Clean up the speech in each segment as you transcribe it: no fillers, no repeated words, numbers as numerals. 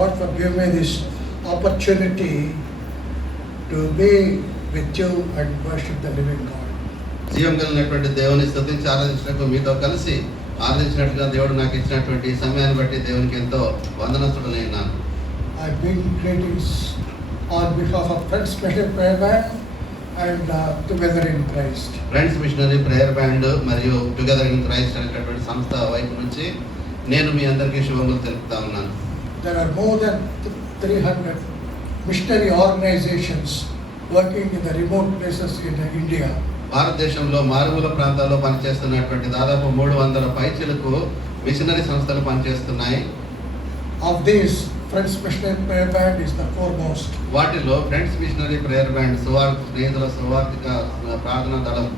God for giving me this opportunity to be with you and worship the living God. జీవం కలిగినటువంటి దేవుని స్తుతించి ఆరాధించినట్టు మీతో కలిసి ఆరాధించినట్టుగా దేవుడు నాకు ఇచ్చినటువంటి ఈ సమయాన్ని బట్టి దేవునికి ఎంతో వందనస్తుడనై ఉన్నాను. I bring greetings on behalf of Friends Missionary Prayer Band and Together in Christ. Friends missionary prayer band మరియు టుగెదర్ ఇన్ క్రైస్ట్ అనేటటువంటి సంస్థ వైపు నుంచి నేను మీ అందరికీ శుభములు తెలుపుతా ఉన్నాను. There are more than 300 missionary organizations working in the remote places in India. భారతదేశంలో మారుమూల ప్రాంతాల్లో పనిచేస్తున్నటువంటి దాదాపు 300 పైచిలకు మిషనరీ సంస్థలు పనిచేస్తున్నాయి. Of these, Friends Missionary Prayer Band is the foremost. వాటిలో ఫ్రెండ్స్ మిషనరీ ప్రేయర్ బ్యాండ్ స్నేహితుల సువార్థిక ప్రార్థనా దళం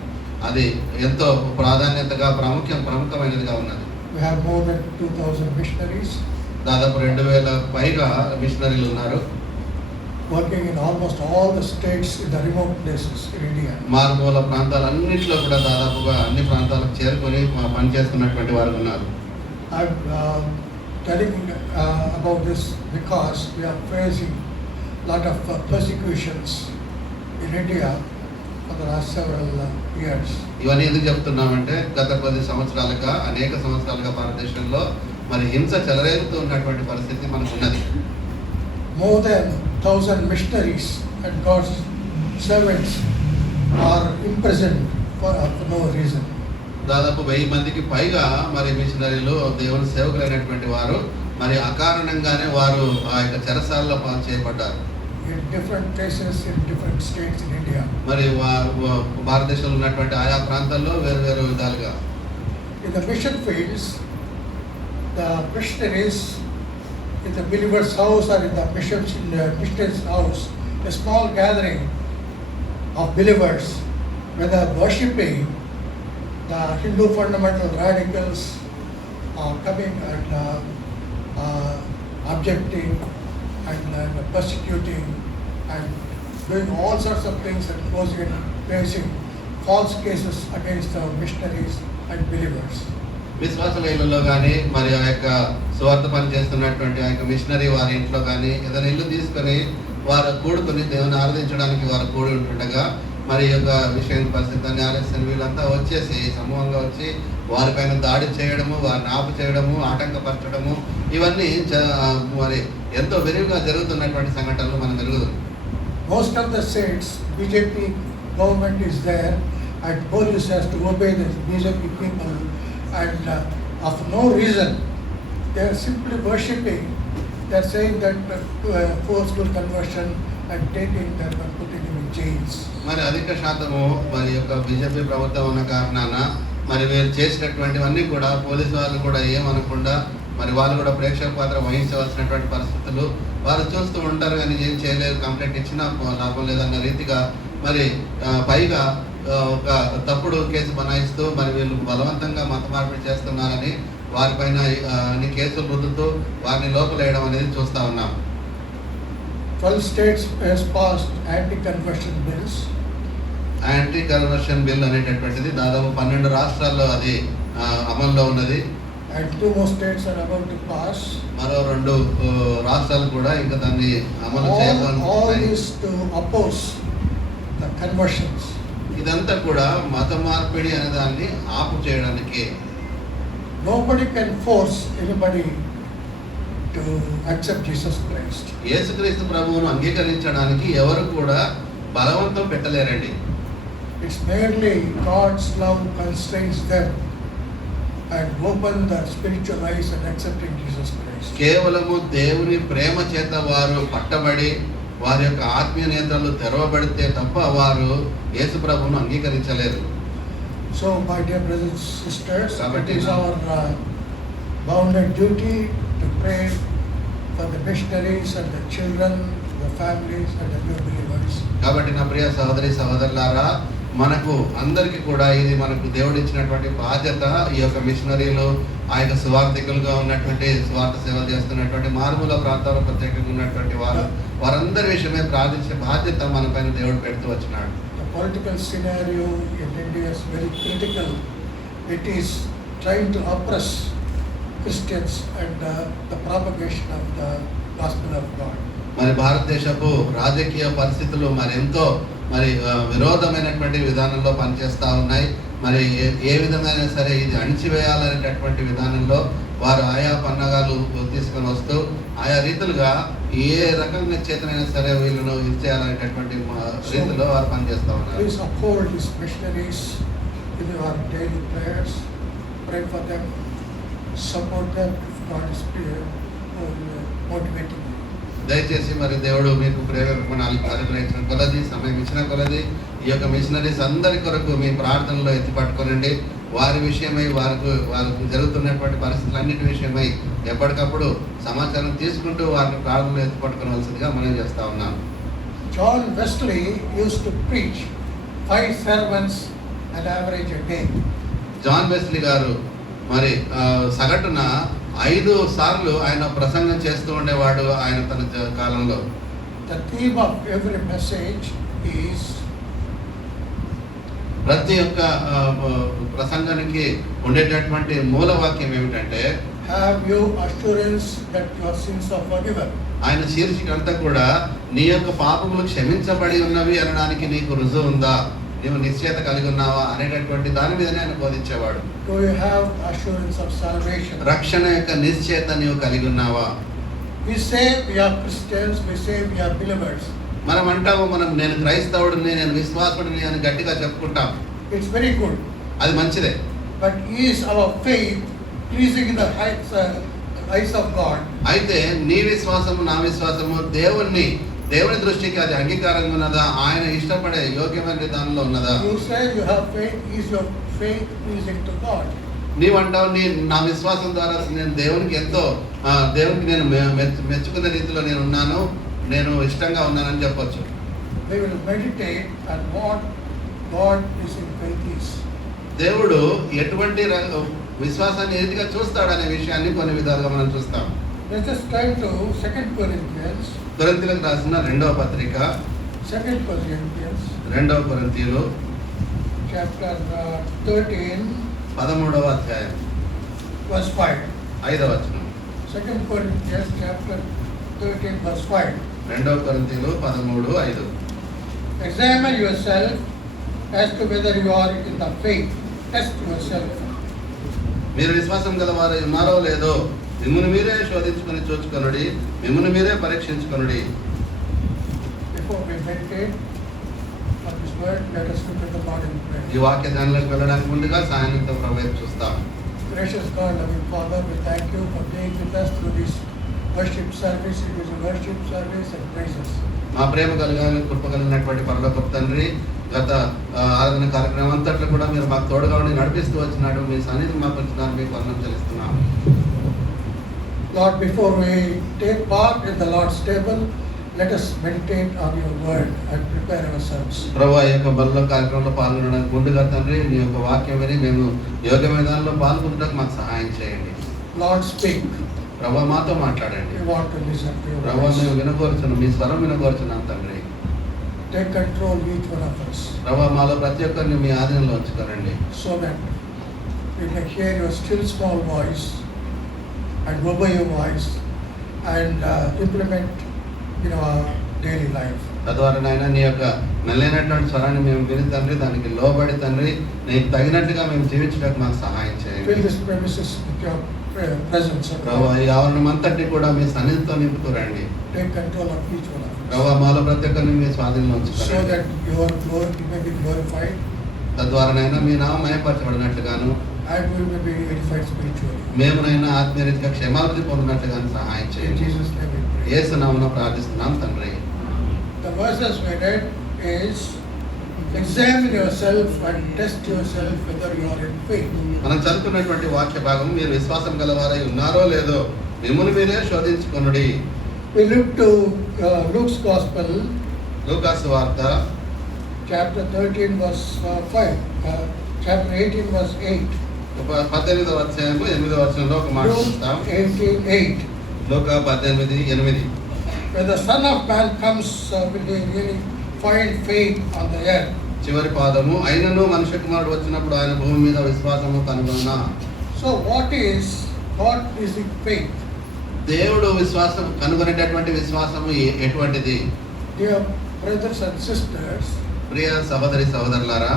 అది ఎంతో ప్రాధాన్యతగా ప్రముఖమైనదిగా ఉన్నది. We have more than 2,000 missionaries దాదాపు 2,000 పైగా మిషనరీలు ఉన్నారు. working in almost all the states in the remote places in India. మారుమూల ప్రాంతాలన్నింటిలో కూడా దాదాపుగా అన్ని ప్రాంతాలకు చేరుకొని పనిచేస్తున్నటువంటి వారు ఉన్నారు. I'm telling about this because we are facing lot of persecutions in India for the last several years. ఇవన్నీ ఎందుకు చెప్తున్నామంటే గత 10 సంవత్సరాలుగా అనేక సంవత్సరాలుగా భారతదేశంలో మరి హింస చెలరేగుతూ ఉన్నటువంటి పరిస్థితి మనకు ఉన్నది. More than 1,000 missionaries and God's servants are imprisoned for no reason. దాదాపు 1000 మందికి పైగా మరి మిషనరీలు దేవుని సేవకులైనటువంటి వారు మరి అకారణంగానే వారు ఆ యొక్క చెరసాలలో పాలు చేయబడ్డారు. In different places in different states in India. మరి భారతదేశంలో ఉన్నటువంటి ఆయా ప్రాంతాల్లో వేరు విధాలుగా. In the mission fields, the missionaries in the believer's house or in the missionary's house, a small gathering of believers, whether worshipping, the Hindu fundamental radicals are coming and objecting and persecuting and doing all sorts of things and facing false cases against our missionaries and believers. విశ్వాసలేలలో కానీ మరి ఆ యొక్క స్వార్థ పని చేస్తున్నటువంటి ఆ యొక్క machinery వారి ఇంట్లో కానీ ఏదైనా ఇల్లు తీసుకొని వారు కూడుకొని దేవుని ఆరాధించడానికి వారు కూడి ఉంటుండగా మరి యొక్క విషయం పరిస్థితి ఆర్ఎస్ఎన్ వీళ్ళంతా వచ్చేసి సమూహంగా వచ్చి వారిపైన దాడి చేయడము, వారిని ఆపు చేయడము, ఆటంకపరచడము ఇవన్నీ మరి ఎంతో విరివిగా జరుగుతున్నటువంటి సంఘటనలు మనం ఎరుగుతాం. Most of the states, BJP government is there and police has to obey the BJP people and of no reason they are simply worshipping. They are saying that forceful conversion and taking them and putting them in jails. మరి అధిక శాతము మరి యొక్క BJP ప్రభుత్వం ఉన్న కారణాన మరి వీరు చేసినటువంటివన్నీ కూడా పోలీసు వాళ్ళు కూడా ఏమనకుండా మరి వాళ్ళు కూడా ప్రేక్షక పాత్ర వహించవలసినటువంటి పరిస్థితులు వారు చూస్తూ ఉంటారు. కానీ ఏం చేయలేదు, కంప్లైంట్ ఇచ్చినా లాభం లేదన్న రీతిగా మరి పైగా ఒక తప్పుడు కేసు బనాయిస్తూ మరి వీళ్ళు బలవంతంగా మత మార్పిడి చేస్తున్నారని వారిపైన అన్ని కేసులు రుద్దుతూ వారిని లోపలేయడం అనేది చూస్తూ ఉన్నాం. 12 states has passed anti-conversion bills. Anti conversion bill అనేటటువంటిది దాదాపు 12 రాష్ట్రాల్లో అది అమల్లో ఉన్నది. And 2 more states are about to pass. మరో 2 రాష్ట్రాలు కూడా ఇంకా దాన్ని అమలు All చేయాలనుకుంటున్నాయి. is to oppose the conversions. ఇదంతా కూడా మత మార్పిడి అనే దాన్ని ఆపు చేయడానికి. Nobody can force anybody to accept Jesus Christ. యేసుక్రీస్తు ప్రభువును అంగీకరించడానికి ఎవరు కూడా బలవంతం పెట్టలేరండి. It's merely God's love constrains them and open the spiritual eyes and accepting Jesus Christ. కేవలము దేవుని ప్రేమ చేత వారు పట్టబడి వారి యొక్క ఆత్మీయ నేత్రాలు తెరవబడితే తప్ప వారు యేసు ప్రభువును అంగీకరించలేరు. So my dear brothers and sisters, it is Kabatti our bounden duty to pray for the missionaries and the children, the families and the new believers. కాబట్టి నా ప్రియ సహోదరి సహోదరులారా, మనకు అందరికీ కూడా ఇది మనకు దేవుడు ఇచ్చినటువంటి బాధ్యత. ఈ యొక్క మిషనరీలు ఆ యొక్క సువార్థికులుగా ఉన్నటువంటి స్వార్థ సేవలు చేస్తున్నటువంటి మారుమూల ప్రాంతాల్లో ప్రత్యేకంగా ఉన్నటువంటి వారందరి విషయమే ప్రార్థించే బాధ్యత మన పైన దేవుడు పెడుతూ వచ్చినాడు. The political scenario in India is very critical. It is trying to oppress Christians and the propagation of the gospel మరి భారతదేశపు రాజకీయ పరిస్థితులు మరి ఎంతో విరోధమైనటువంటి విధానంలో పనిచేస్తూ ఉన్నాయి. మరి ఏ విధమైన సరే ఇది అణిచివేయాలనేటటువంటి విధానంలో వారు ఆయా పన్నాగాలు తీసుకొని వస్తూ ఆయా రీతులుగా ఏ రకంగా చేతనైనా సరే వీళ్ళను ఇది చేయాలనేటటువంటి రీతిలో వారు పనిచేస్తూ ఉన్నారు. Please uphold these missionaries in your daily prayers. Pray for them, support them if God is motivating you. దయచేసి మరి దేవుడు మీకు ప్రేరేపణ అనుగ్రహించిన కొలది, సమయం ఇచ్చిన కొలది ఈ యొక్క మిషనరీస్ అందరి కొరకు మీ ప్రార్థనలో ఎత్తిపట్టుకోనండి. వారి విషయమై వారికి జరుగుతున్నటువంటి పరిస్థితులన్నిటి విషయమై ఎప్పటికప్పుడు సమాచారం తీసుకుంటూ వారిని ప్రార్థనలో ఎత్తిపట్టుకోవాల్సిందిగా మనం చేస్తా ఉన్నాం. John Wesley used to preach 5 sermons an average a day. John Wesley గారు మరి సగటున 5 సార్లు ఆయన ప్రసంగం చేస్తూ ఉండేవాడు ఆయన తన కాలంలో. The theme of every message is ప్రతి ఒక్క ప్రసంగానికి ఉండేటటువంటి మూల వాక్యం ఏమిటంటే have you assurance that your sins are forgiven. ఆయన శీర్షిక అంతా కూడా నీ యొక్క పాపములు క్షమించబడి ఉన్నవి అనడానికి నీకు రుజువు ఉందా, నీవు నిశ్చయత కలిగి ఉన్నావా అనేటటువంటి దాని మీదనే ఆయన బోధించేవాడు. Do you have assurance of salvation? రక్షణ యొక్క నిశ్చయత నీవు కలిగి ఉన్నావా? We say we are Christians, we say we are believers. మనం అంటాము నేను క్రైస్తవుడిని, నేను విశ్వాసుడిని అని గట్టిగా చెప్పుకుంటాం. It's very good. అది మంచిదే. But is our faith pleasing in the eyes of God? అయితే నీ విశ్వాసము నా విశ్వాసము దేవుని దృష్టికి అది అంగీకారంగా ఉన్నదా, ఆయన ఇష్టపడే యోగ్యమైన విధానంలో ఉన్నదా? You say you have faith, is your faith pleasing to God? నీవంటావు నా విశ్వాసం ద్వారా నేను దేవునికి నేను మెచ్చుకునే రీతిలో నేను ఉన్నాను, నేను ఇష్టంగా ఉన్నానని చెప్పొచ్చు. They will meditate on what God is in faith is. దేవుడు ఎటువంటి విశ్వాసాన్ని ఏదిగా చూస్తాడనే విషయాన్ని కొన్ని విధాలుగా మనం చూస్తాం. Let us turn to 2 Corinthians. కొరింథీయులకు రాసిన 2వ పత్రిక 2 Corinthians 2వ కొరింథీయులు chapter 13 13వ అధ్యాయం verse 5. 5వ వచనం. 2 Corinthians chapter 13 verse 5. 2వ కొరింథీయులు 13:5. Examine yourself as to whether you are in the faith. Test yourself. మీరు విశ్వాసం గలవారై ఉన్నారో లేదో మిమ్మల్ని మీరే శోధించుకొని చూచుకొనుడి, మిమ్మల్ని మీరే పరీక్షించుకొనుడి. Before we meditate on this word, let us look at the Lord in prayer. ఈ వాక్య ధ్యానంలోకి వెళ్ళడానికి ముందుగా సాయంత్రం ప్రభువైపు చూస్తాం. Gracious God, loving Father, we thank you for being with us through this worship service. It is a worship service and praises. మా ప్రేమ కృప కలిగినటువంటి పరలోకపు తండ్రి, గత ఆరాధన కార్యక్రమం అంతట్లో కూడా మీరు మాకు తోడుగా ఉండి నడిపిస్తూ వచ్చినాడు. మీ సన్నిధిని మాకు ఉంచడానికి మీకు వందనం చెల్లిస్తున్నాం. Lord, before we take part in the Lord's table, let us meditate on your word and prepare ourselves. ప్రభువా, ఈ యొక్క బల్ల కార్యక్రమంలో పాల్గొనడానికి ముందుగా తండ్రి నీ యొక్క వాక్యం విని మేము యోగ్యమైన దానిలో పాల్గొనడానికి మాకు సహాయం చేయండి. Lord, speak. ప్రభువా, మాతో మాట్లాడండి. We want to listen to your ప్రభువా, voice. మేము వినకోరుచున్నాం, మీ స్వరం వినకోరుచున్నాం తండ్రి. Take control each one of us. ప్రభువా, మాలో ప్రతి ఒక్కరిని మీ ఆధీనంలో ఉంచుకోరండి. So that we may hear your still small voice and obey your voice and implement in our daily life. తద్వారా నాయన నీ యొక్క మెల్లైనటువంటి స్వరాన్ని మేము విని తండ్రి, దానికి లోబడి తండ్రి నీకు తగినట్టుగా మేము జీవించడానికి మాకు సహాయం Fill చేయండి. this premises with your presence. O ప్రభువా, God. ఈ ఆవరణం అంతటి కూడా మీ సన్నిధితో నింపుకోరండి. Take control of each one of us. ప్రభువా, మాలో ప్రతి ఒక్కరిని మీ స్వాధీనంలో So ఉంచుకోరండి. that your glory may be glorified తద్వారానైనా మీ నామం మహిమపరచబడినట్లుగాను and we may be edified spiritually. మేమునైనా ఆత్మీయరీతిగా క్షేమాభివృద్ధి పొందినట్లుగాను సహాయం In చేయండి. Jesus' name we pray. యేసు నామమున ప్రార్థిస్తున్నాం తండ్రి. The verses we read is examine yourself and test yourself whether you are in faith. మనం చదువుకున్నటువంటి వాక్య భాగం మీరు విశ్వాసం గలవారై ఉన్నారో లేదో మిమ్మల్ని మీరే శోధించుకొనుడి. We look to Luke's Gospel, లూకాసు వార్త chapter 13 verse 5, chapter 18 verse 8. 18వ అధ్యాయము 8వ వచనంలో ఒక మాట Luke చూస్తాం. 18:8. లూకా 18:8. When the Son of Man comes, will he really find faith on the earth? చివరి పాదము, అయినను మనుష్య కుమారుడు వచ్చినప్పుడు ఆయన భూమి మీద విశ్వాసము కనుగొనునా. So what is the faith? దేవుడు విశ్వాసం కనుగొనేటటువంటి విశ్వాసము ఎటువంటిది? Dear brothers and sisters, ప్రియ సహోదరి సహోదరులారా,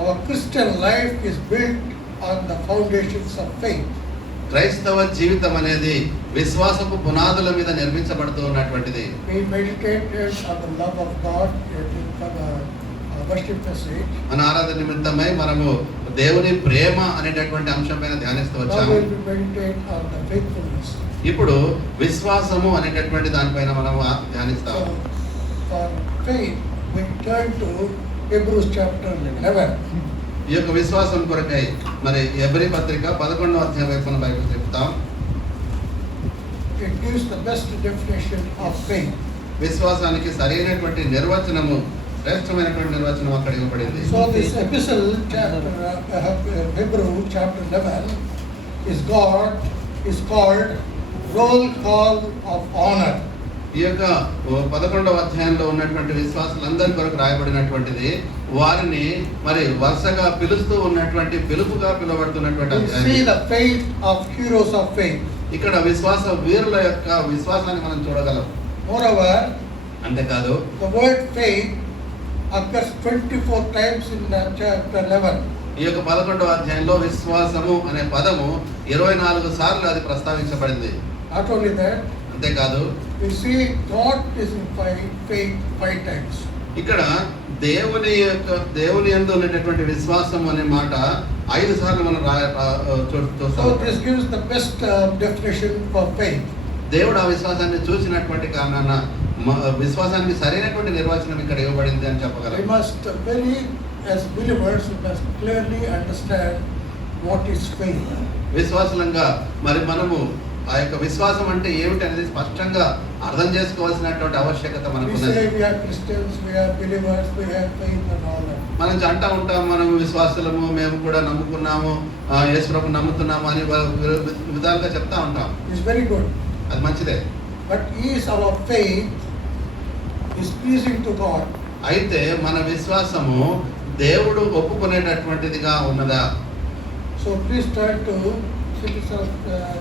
our Christian life is built on the foundations of faith. క్రైస్తవ జీవితం అనేది విశ్వాసపు పునాదుల మీద నిర్మించబడుతూ ఉన్నటువంటిది. We meditated on the love of God in the worship message. మన ఆరాధన నిమిత్తమై మనము దేవుని ప్రేమ అనేటటువంటి అంశం పైన ధ్యానిస్తూ Now వచ్చాము. we will meditate on the faithfulness. ఇప్పుడు విశ్వాసము అనేటటువంటి దానిపైన మనము ధ్యానిస్తాము. So, for faith, we turn to Hebrews chapter 11. ఈ యొక్క విశ్వాసం కొరకై మరి హెబ్రీ పత్రిక 11వ అధ్యాయం వైపు మనం బైబిల్ చెప్తాం. It gives the best definition of faith. విశ్వాసానికి సరైనటువంటి నిర్వచనము, శ్రేష్టమైనటువంటి నిర్వచనం అక్కడ ఇవ్వబడింది. So this epistle, Hebrew chapter 11, is called roll call of honor. ఈ యొక్క 11వ అధ్యాయంలో ఉన్నటువంటి విశ్వాసులందరి కొరకు రాయబడినటువంటిది, వారిని మరి వరుసగా పిలుస్తూ ఉన్నటువంటి పిలుపుగా పిలువబడుతున్నటువంటి We అధ్యాయం. see the faith of heroes of faith. ఇక్కడ విశ్వాస వీరుల యొక్క విశ్వాసాన్ని మనం చూడగలం. Moreover, అంతేకాదు the word faith occurs 24 times in chapter 11. ఈ యొక్క 11వ అధ్యాయంలో విశ్వాసము అనే పదము 24 సార్లు అది ప్రస్తావించబడింది. Not only that, అంతేకాదు we see God is in faith 5 times. ఇక్కడ దేవుని యందు ఉన్నటువంటి విశ్వాసం అనే మాట 5 సార్లు మనం చూస్తాం. So this gives the best definition for faith. దేవుడు ఆ విశ్వాసాన్ని చూసినటువంటి కారణాన విశ్వాసానికి సరైనటువంటి నిర్వచనం ఇక్కడ ఇవ్వబడింది అని We చెప్పగలం. must as believers, we must clearly understand what is faith. విశ్వాసంగా మరి మనము ఆ యొక్క విశ్వాసం అంటే ఏమిటి అనేది స్పష్టంగా అర్థం చేసుకోవాల్సినటువంటి ఆవశ్యకత మనకు We ఉన్నది. say we are Christians, we are believers, we have faith and all that. మనం అంటా ఉంటాం, మనం విశ్వాసులము, మేము కూడా నమ్ముకున్నాము, యేసు ప్రభువుని నమ్ముతున్నాము అని విధాలుగా చెప్తా ఉంటాం. It's very good. అది మంచిదే. But is our faith is pleasing to God? అయితే మన విశ్వాసము దేవుడు ఒప్పుకునేటటువంటిదిగా ఉన్నదా? So please turn to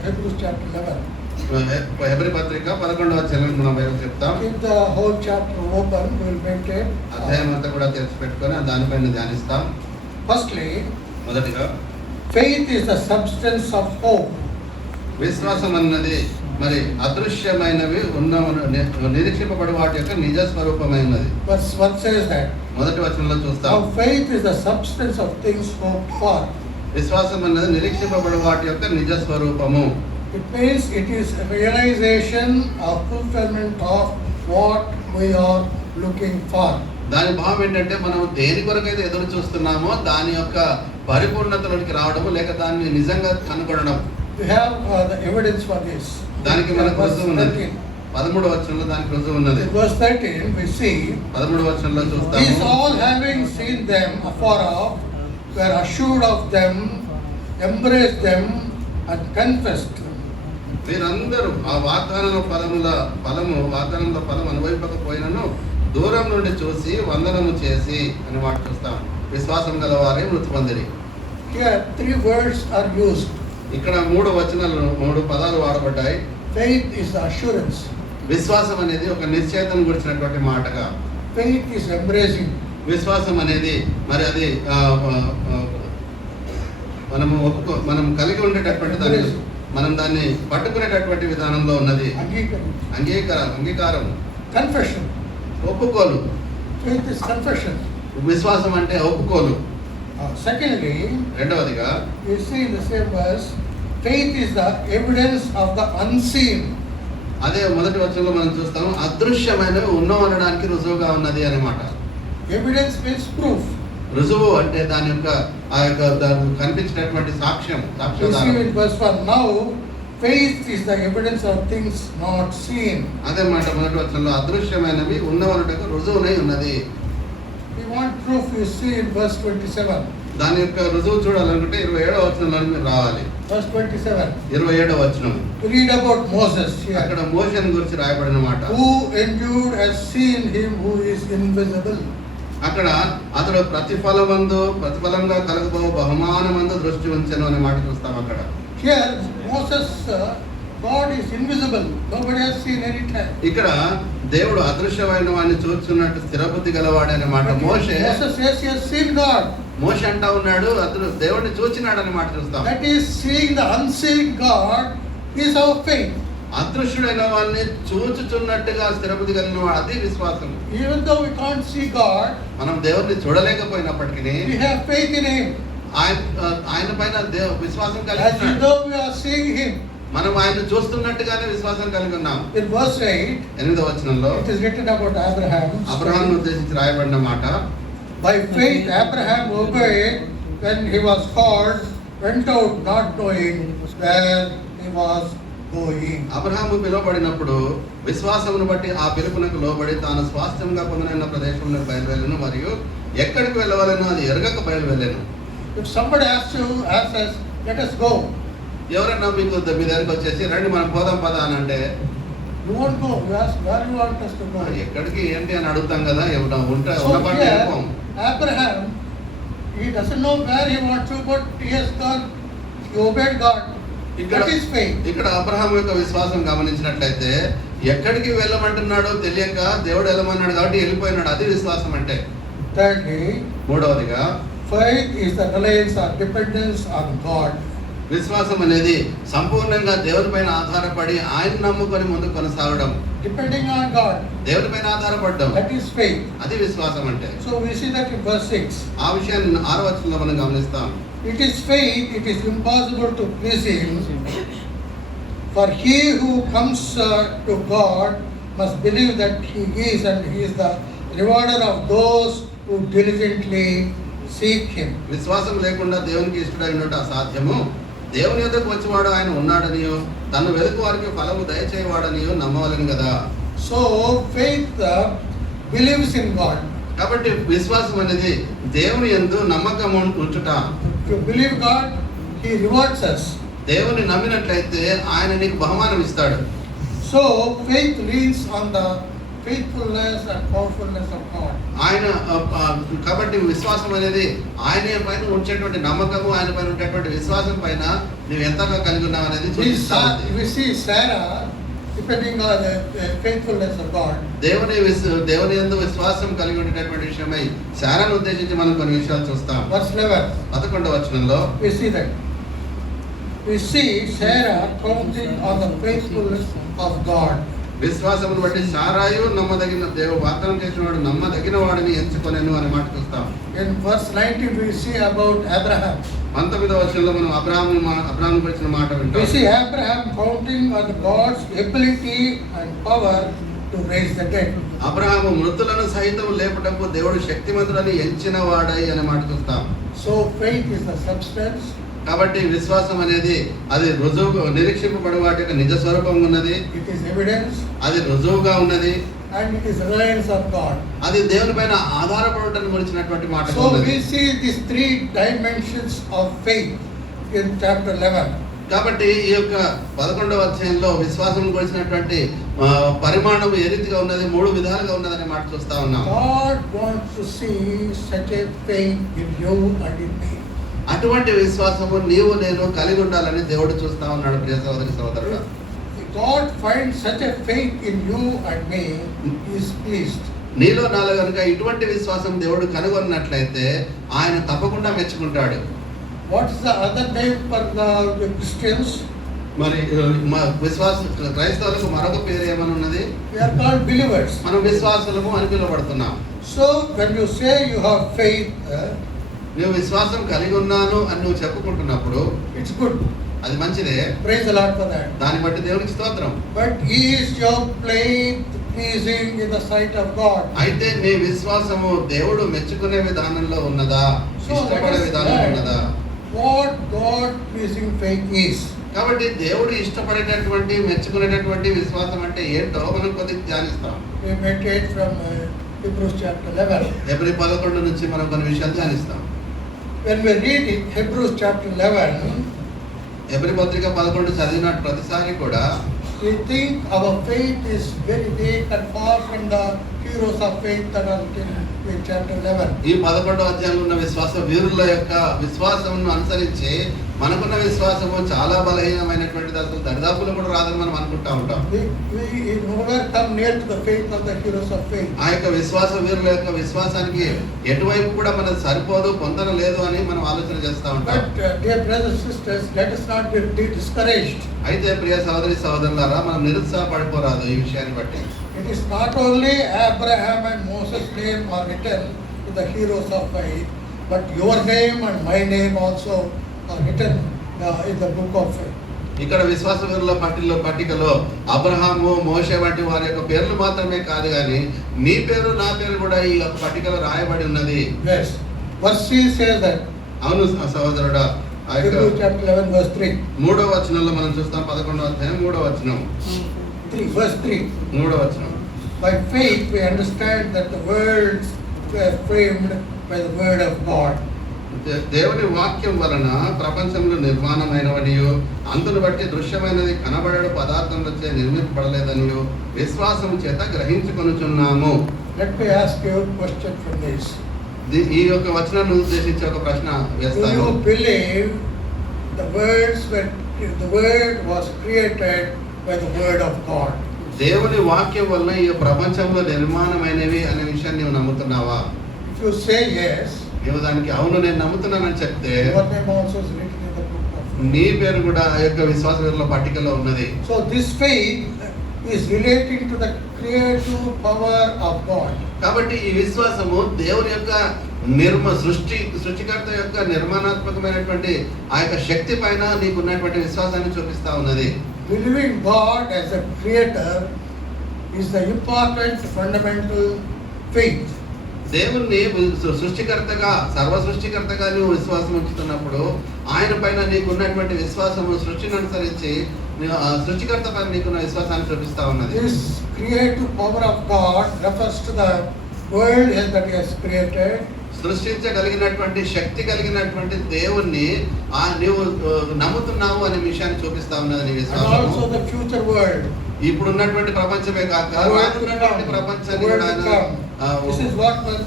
Hebrews chapter 11. Hebrew పత్రిక 11వ అధ్యాయం మనం బైబిల్ చెప్తాం. Keep the whole chapter open, we will meditate. అధ్యాయం అంతా కూడా తెరిచి పెట్టుకొని దానిపైన ధ్యానిస్తాం. Firstly, మొదటిగా faith is the substance of hope. విశ్వాసం అన్నది మరి అదృశ్యమైనవి ఉన్న నిరీక్షింపబడి వాటి యొక్క నిజ స్వరూపమైనది. Verse 1 says that. మొదటి వచనంలో చూస్తాం. Now faith is the substance of things hoped for. విశ్వాసం అన్నది నిరీక్షింపబడి వాటి యొక్క నిజ స్వరూపము. It means it is realization of fulfillment of what we are looking for. దాని భావం ఏంటంటే మనం దేని కొరకైతే ఎదురు చూస్తున్నామో దాని యొక్క పరిపూర్ణతలోకి రావడము, లేక దాన్ని నిజంగా కనుగొనడం. We have the evidence for this. దానికి మనకు Verse రుజువు ఉన్నది. 13. 13వ వచనంలో దానికి రుజువు ఉన్నది. In verse 13 we see, 13వ వచనంలో these చూస్తాము. all having seen them afar off were assured of them, embraced them and confessed. వీరందరూ ఆ వాగ్దానంలో ఫలం అనుభవింపకపోయినను దూరం నుండి చూసి వందనము చేసి అని మాట చూస్తాం. విశ్వాసం గల వారే మృతి పొందిరి. Here 3 words are used. ఇక్కడ 3 పదాలు వాడబడ్డాయి. Faith is the assurance. విశ్వాసం అనేది ఒక నిశ్చయితను గురించినటువంటి మాటగా, Faith is embracing. విశ్వాసం అనేది మరి అది మనం కలిగి ఉండేటటువంటి దాన్ని మనం దాన్ని పట్టుకునేటటువంటి విధానంలో ఉన్నది. అంగీకారం, Confession. ఒప్పుకోలు. Faith is confession. విశ్వాసం అంటే ఒప్పుకోలు. Secondly, రెండవదిగా we see in the same verse, faith is the evidence of the unseen. అదే మొదటి వచనంలో మనం చూస్తాము, అదృశ్యమైనవి ఉన్నవనడానికి రుజువుగా ఉన్నది అన్నమాట. Evidence means proof. రుజువు అంటే దాని యొక్క కనిపించినటువంటి సాక్ష్యం, We see సాక్ష్యాధారం. in verse 1, now faith is the evidence of things not seen. అదే మాట మొదటి వచనంలో అదృశ్యమైనవి ఉన్నవనటకు రుజువునై ఉన్నది. We want proof, you see in verse 27. దాని యొక్క రుజువు చూడాలనుకుంటే 27వ వచనంలో మీరు రావాలి. Verse 27. 27వ వచనం. We read about Moses అక్కడ here. మోషేను గురించి రాయబడిన మాట. Who endured has seen him who is invisible. అక్కడ అతడు ప్రతిఫలంగా కలగబో బహుమానమందు దృష్టి ఉంచెను అనే మాట చూస్తాం. అక్కడ Here Moses God is invisible. Nobody has seen any time. ఇక్కడ దేవుడు అదృశ్యమైన వాడిని చూస్తున్నట్టు స్థిరబుద్ధి గలవాడనే మాట మోషే Moses says he has seen God. మోషే అంటా ఉన్నాడు అతను దేవుడిని చూచినాడనే మాట చూస్తాం. That is, seeing the unseen God is our faith. అదృశ్యుడైన వాడిని చూచుచున్నట్టుగా స్థిరబుద్ధి కలిగిన వాడు అది విశ్వాసం. Even though we can't see God, మనం దేవుడిని చూడలేకపోయినప్పటికీ we have faith in Him. ఆయన పైన విశ్వాసం As కలిగి you know, we are seeing Him. మనం ఆయన చూస్తున్నట్టుగానే విశ్వాసం కలిగి ఉన్నాం. In verse 8, 8వ వచనంలో it is written about Abraham. అబ్రహామును ఉద్దేశించి రాయబడిన మాట, By faith, Abraham obeyed when he was called, went out not knowing where he was going. Abraham పిలువబడినప్పుడు విశ్వాసమును బట్టి ఆ పిలుపునకు లోబడి తాను స్వాస్థ్యంగా పొందిన ప్రదేశంలో బయలువెళ్ళను మరియు ఎక్కడికి వెళ్ళవలెనో అది ఎరగక బయలువెళ్ళను. If somebody asks us, let us go. ఎవరైనా మీకు మీ దగ్గరికి వచ్చేసి రండి మనం పోదాం పదా అని అంటే You won't go. You ask where you want us to go. ఎక్కడికి ఏంటి అని అడుగుతాం కదా. ఉంటే So here, Abraham, he doesn't know where he wants to, but he has gone. He obeyed God. That is faith. ఇక్కడ అబ్రహాము యొక్క విశ్వాసం గమనించినట్లయితే ఎక్కడికి వెళ్ళమంటున్నాడో తెలియక దేవుడు వెళ్ళమన్నాడు కాబట్టి వెళ్ళిపోయినాడు. అది విశ్వాసం అంటే. Thirdly, మూడవదిగా faith is the reliance or dependence on God. విశ్వాసం అనేది సంపూర్ణంగా దేవుని పైన ఆధారపడి ఆయన నమ్ముకొని ముందు కొనసాగడం. Depending on God. దేవుని పైన ఆధారపడడం. That is faith. అది విశ్వాసం అంటే. So we see that in verse 6. ఆ విషయాన్ని 6వ వచనంలో మనం గమనిస్తాం. It is faith, it is impossible to please Him. For he who comes to God must believe that He is, and He is the rewarder of those who diligently seek Him. విశ్వాసం లేకుండా దేవునికి ఇష్టడైనట్టు అసాధ్యము. దేవుని యొద్దకు వచ్చేవాడు ఆయన ఉన్నాడనియో తను వెతుకు వారికి ఫలము దయచేయవాడనియో నమ్మవలెను కదా. So faith believes in God. కాబట్టి విశ్వాసం అనేది దేవుని యందు నమ్మకం ఉంచుట. To believe God, He rewards us. దేవుని నమ్మినట్లయితే ఆయన నీకు బహుమానం ఇస్తాడు. So faith leans on the faithfulness and powerfulness of God. ఆయన కాబట్టి విశ్వాసం అనేది ఆయన పైన ఉంచేటువంటి నమ్మకము, ఆయన పైన ఉండేటువంటి విశ్వాసం పైన నువ్వు ఎంతగా కలిగి ఉన్నావు అనేది చూపిస్తుంది. We see Sarah depending on the faithfulness of God. దేవుని యందు విశ్వాసం కలిగి ఉండేటువంటి విషయమై శారాను ఉద్దేశించి మనం కొన్ని విషయాలు చూస్తాం. Verse 11. 11వ వచనంలో We see that. We see Sarah counting on the faithfulness of God. విశ్వాసమును బట్టి సారాయు నమ్మదగిన దేవుడు వాగ్దానం చేసినవాడు నమ్మదగిన వాడిని ఎంచుకొనెను అనే మాట చూస్తాం. In verse 19 we see about Abraham. 19వ వచనంలో మనం అబ్రహాము గురించిన మాట We వింటాం. see Abraham counting on God's ability and power to raise the dead. Abraham మృతులను సహితం లేపుటకు దేవుడు శక్తిమంతుడని ఎంచిన వాడై అనే మాట చూస్తాం. So faith is the substance. కాబట్టి విశ్వాసం అనేది అది రుజువు నిరీక్షింపబడే వాటి యొక్క నిజ స్వరూపం ఉన్నది. It is evidence. అది రుజువుగా ఉన్నది. And it is reliance of God. అది దేవుని పైన ఆధారపడటం గురించినటువంటి మాట. So we see these three dimensions of faith in chapter 11. కాబట్టి ఈ యొక్క 11వ అధ్యాయంలో విశ్వాసం గురించినటువంటి పరిమాణం ఏ రీతిగా ఉన్నది, 3 విధాలుగా ఉన్నదనే మాట చూస్తా ఉన్నాం. God wants to see such a faith in you and in me. అటువంటి విశ్వాసము నీవు నేను కలిగి ఉండాలని దేవుడు చూస్తా ఉన్నాడు. ప్రియ సహోదరి సహోదరుడా, God finds such a faith in you and me, He is pleased. నీలో నాలో కనుక ఇటువంటి విశ్వాసం దేవుడు కనుగొన్నట్లయితే ఆయన తప్పకుండా మెచ్చుకుంటాడు. What is the other name for the Christians? మరి విశ్వాస క్రైస్తవులకు మరొక పేరు ఏమని ఉన్నది? We are called believers. మనం విశ్వాసులము అని పిలువబడుతున్నాం. So when you say you have faith, నువ్వు విశ్వాసం కలిగి ఉన్నాను అని నువ్వు చెప్పుకుంటున్నప్పుడు it's good. అది మంచిదే. Praise the Lord for that. దాన్ని బట్టి దేవునికి స్తోత్రం. But is your faith pleasing in the sight of God? అయితే నీ విశ్వాసము దేవుడు మెచ్చుకునే విధానంలో ఉన్నదా, ఇష్టపడే విధానంలో ఉన్నదా? What God pleasing faith is. కాబట్టి దేవుడు ఇష్టపడేటటువంటి మెచ్చుకునేటటువంటి విశ్వాసం అంటే ఏంటో మనం కొద్దిగా ధ్యానిస్తాం. We meditate from Hebrews chapter 11. Hebrew 11 నుంచి మనం కొన్ని విషయాలు ధ్యానిస్తాం. When we read it, Hebrews chapter 11, Hebrew పత్రిక 11 చదివిన ప్రతిసారి కూడా we think our faith is very weak and far from the heroes of faith that are in chapter 11. ఈ 11వ అధ్యాయంలో ఉన్న విశ్వాస వీరుల యొక్క విశ్వాసమును అనుసరించి మనకున్న విశ్వాసము చాలా బలహీనమైనటువంటిది, అసలు దరిదాపులు కూడా రాదని మనం అనుకుంటా ఉంటాం. We never come near to the faith of the heroes of faith. ఆ యొక్క విశ్వాస వీరుల యొక్క విశ్వాసానికి ఎటువైపు కూడా మనం సరిపోదు, పొందన లేదు అని మనం ఆలోచన చేస్తూ ఉంటాం. But dear brothers and sisters, let us not be discouraged. అయితే ప్రియ సహోదరి సహోదరులారా, మనం నిరుత్సాహపడిపోరాదు ఈ విషయాన్ని బట్టి. It is not only Abraham and Moses' name are written in the heroes of faith, but your name and my name also are written in the book of faith. ఇక్కడ విశ్వాస వీరుల పట్టికలో అబ్రహాము, మోషే వంటి వారి యొక్క పేర్లు మాత్రమే కాదు కానీ నీ పేరు నా పేరు కూడా ఈ యొక్క పట్టికలో రాయబడి ఉన్నది. Yes. Verse 3 says that. అవును సహోదరుడా, ఆ యొక్క Hebrews chapter 11 verse 3. 3వ వచనంలో మనం చూస్తాం. 11వ అధ్యాయం 3వ వచనం. 3 verse 3. 3వ వచనం. By faith we understand that the worlds were framed by the word of God. దేవుని వాక్యం వలన ప్రపంచంలో నిర్మాణమైనవనియు అందును బట్టి దృశ్యమైనది కనబడడు పదార్థంలోచే నిర్మింపబడలేదనియు విశ్వాసం చేత గ్రహించుకొనుచున్నాము. Let me ask you a question from this. ఈ యొక్క వచనాన్ని ఉద్దేశించి ఒక ప్రశ్న Do వేస్తాను. you believe the word was created by the word of God? దేవుని వాక్యం వలన ఈ ప్రపంచంలో నిర్మాణమైనవి అనే విషయాన్ని నీవు నమ్ముతున్నావా? If you say yes, నీవు దానికి అవును నేను నమ్ముతున్నానని చెప్తే your name also is written in the book of faith. నీ పేరు కూడా ఆ యొక్క విశ్వాస వీరుల పట్టికలో ఉన్నది. So this faith is relating to the creative power of God. కాబట్టి ఈ విశ్వాసము దేవుని యొక్క సృష్టికర్త యొక్క నిర్మాణాత్మకమైనటువంటి ఆ యొక్క శక్తి పైన నీకు ఉన్నటువంటి విశ్వాసాన్ని చూపిస్తా ఉన్నది. Believing God as a creator is the important fundamental faith. దేవుణ్ణి సృష్టికర్తగా, సర్వ సృష్టికర్తగా నువ్వు విశ్వాసం ఉంచుతున్నప్పుడు ఆయన పైన నీకు ఉన్నటువంటి విశ్వాసము సృష్టిని అనుసరించి సృష్టికర్త పైన నీకున్న విశ్వాసాన్ని చూపిస్తా ఉన్నది. This creative power of God refers to the world that He has created. సృష్టించగలిగినటువంటి శక్తి కలిగినటువంటి దేవుణ్ణి నీవు నమ్ముతున్నావు అనే విషయాన్ని చూపిస్తా ఉన్నది నీ And విశ్వాసం. also the future world. ఇప్పుడు ఉన్నటువంటి ప్రపంచమే కాక రానున్నటువంటి ప్రపంచాన్ని కూడా ఆయన This is what verse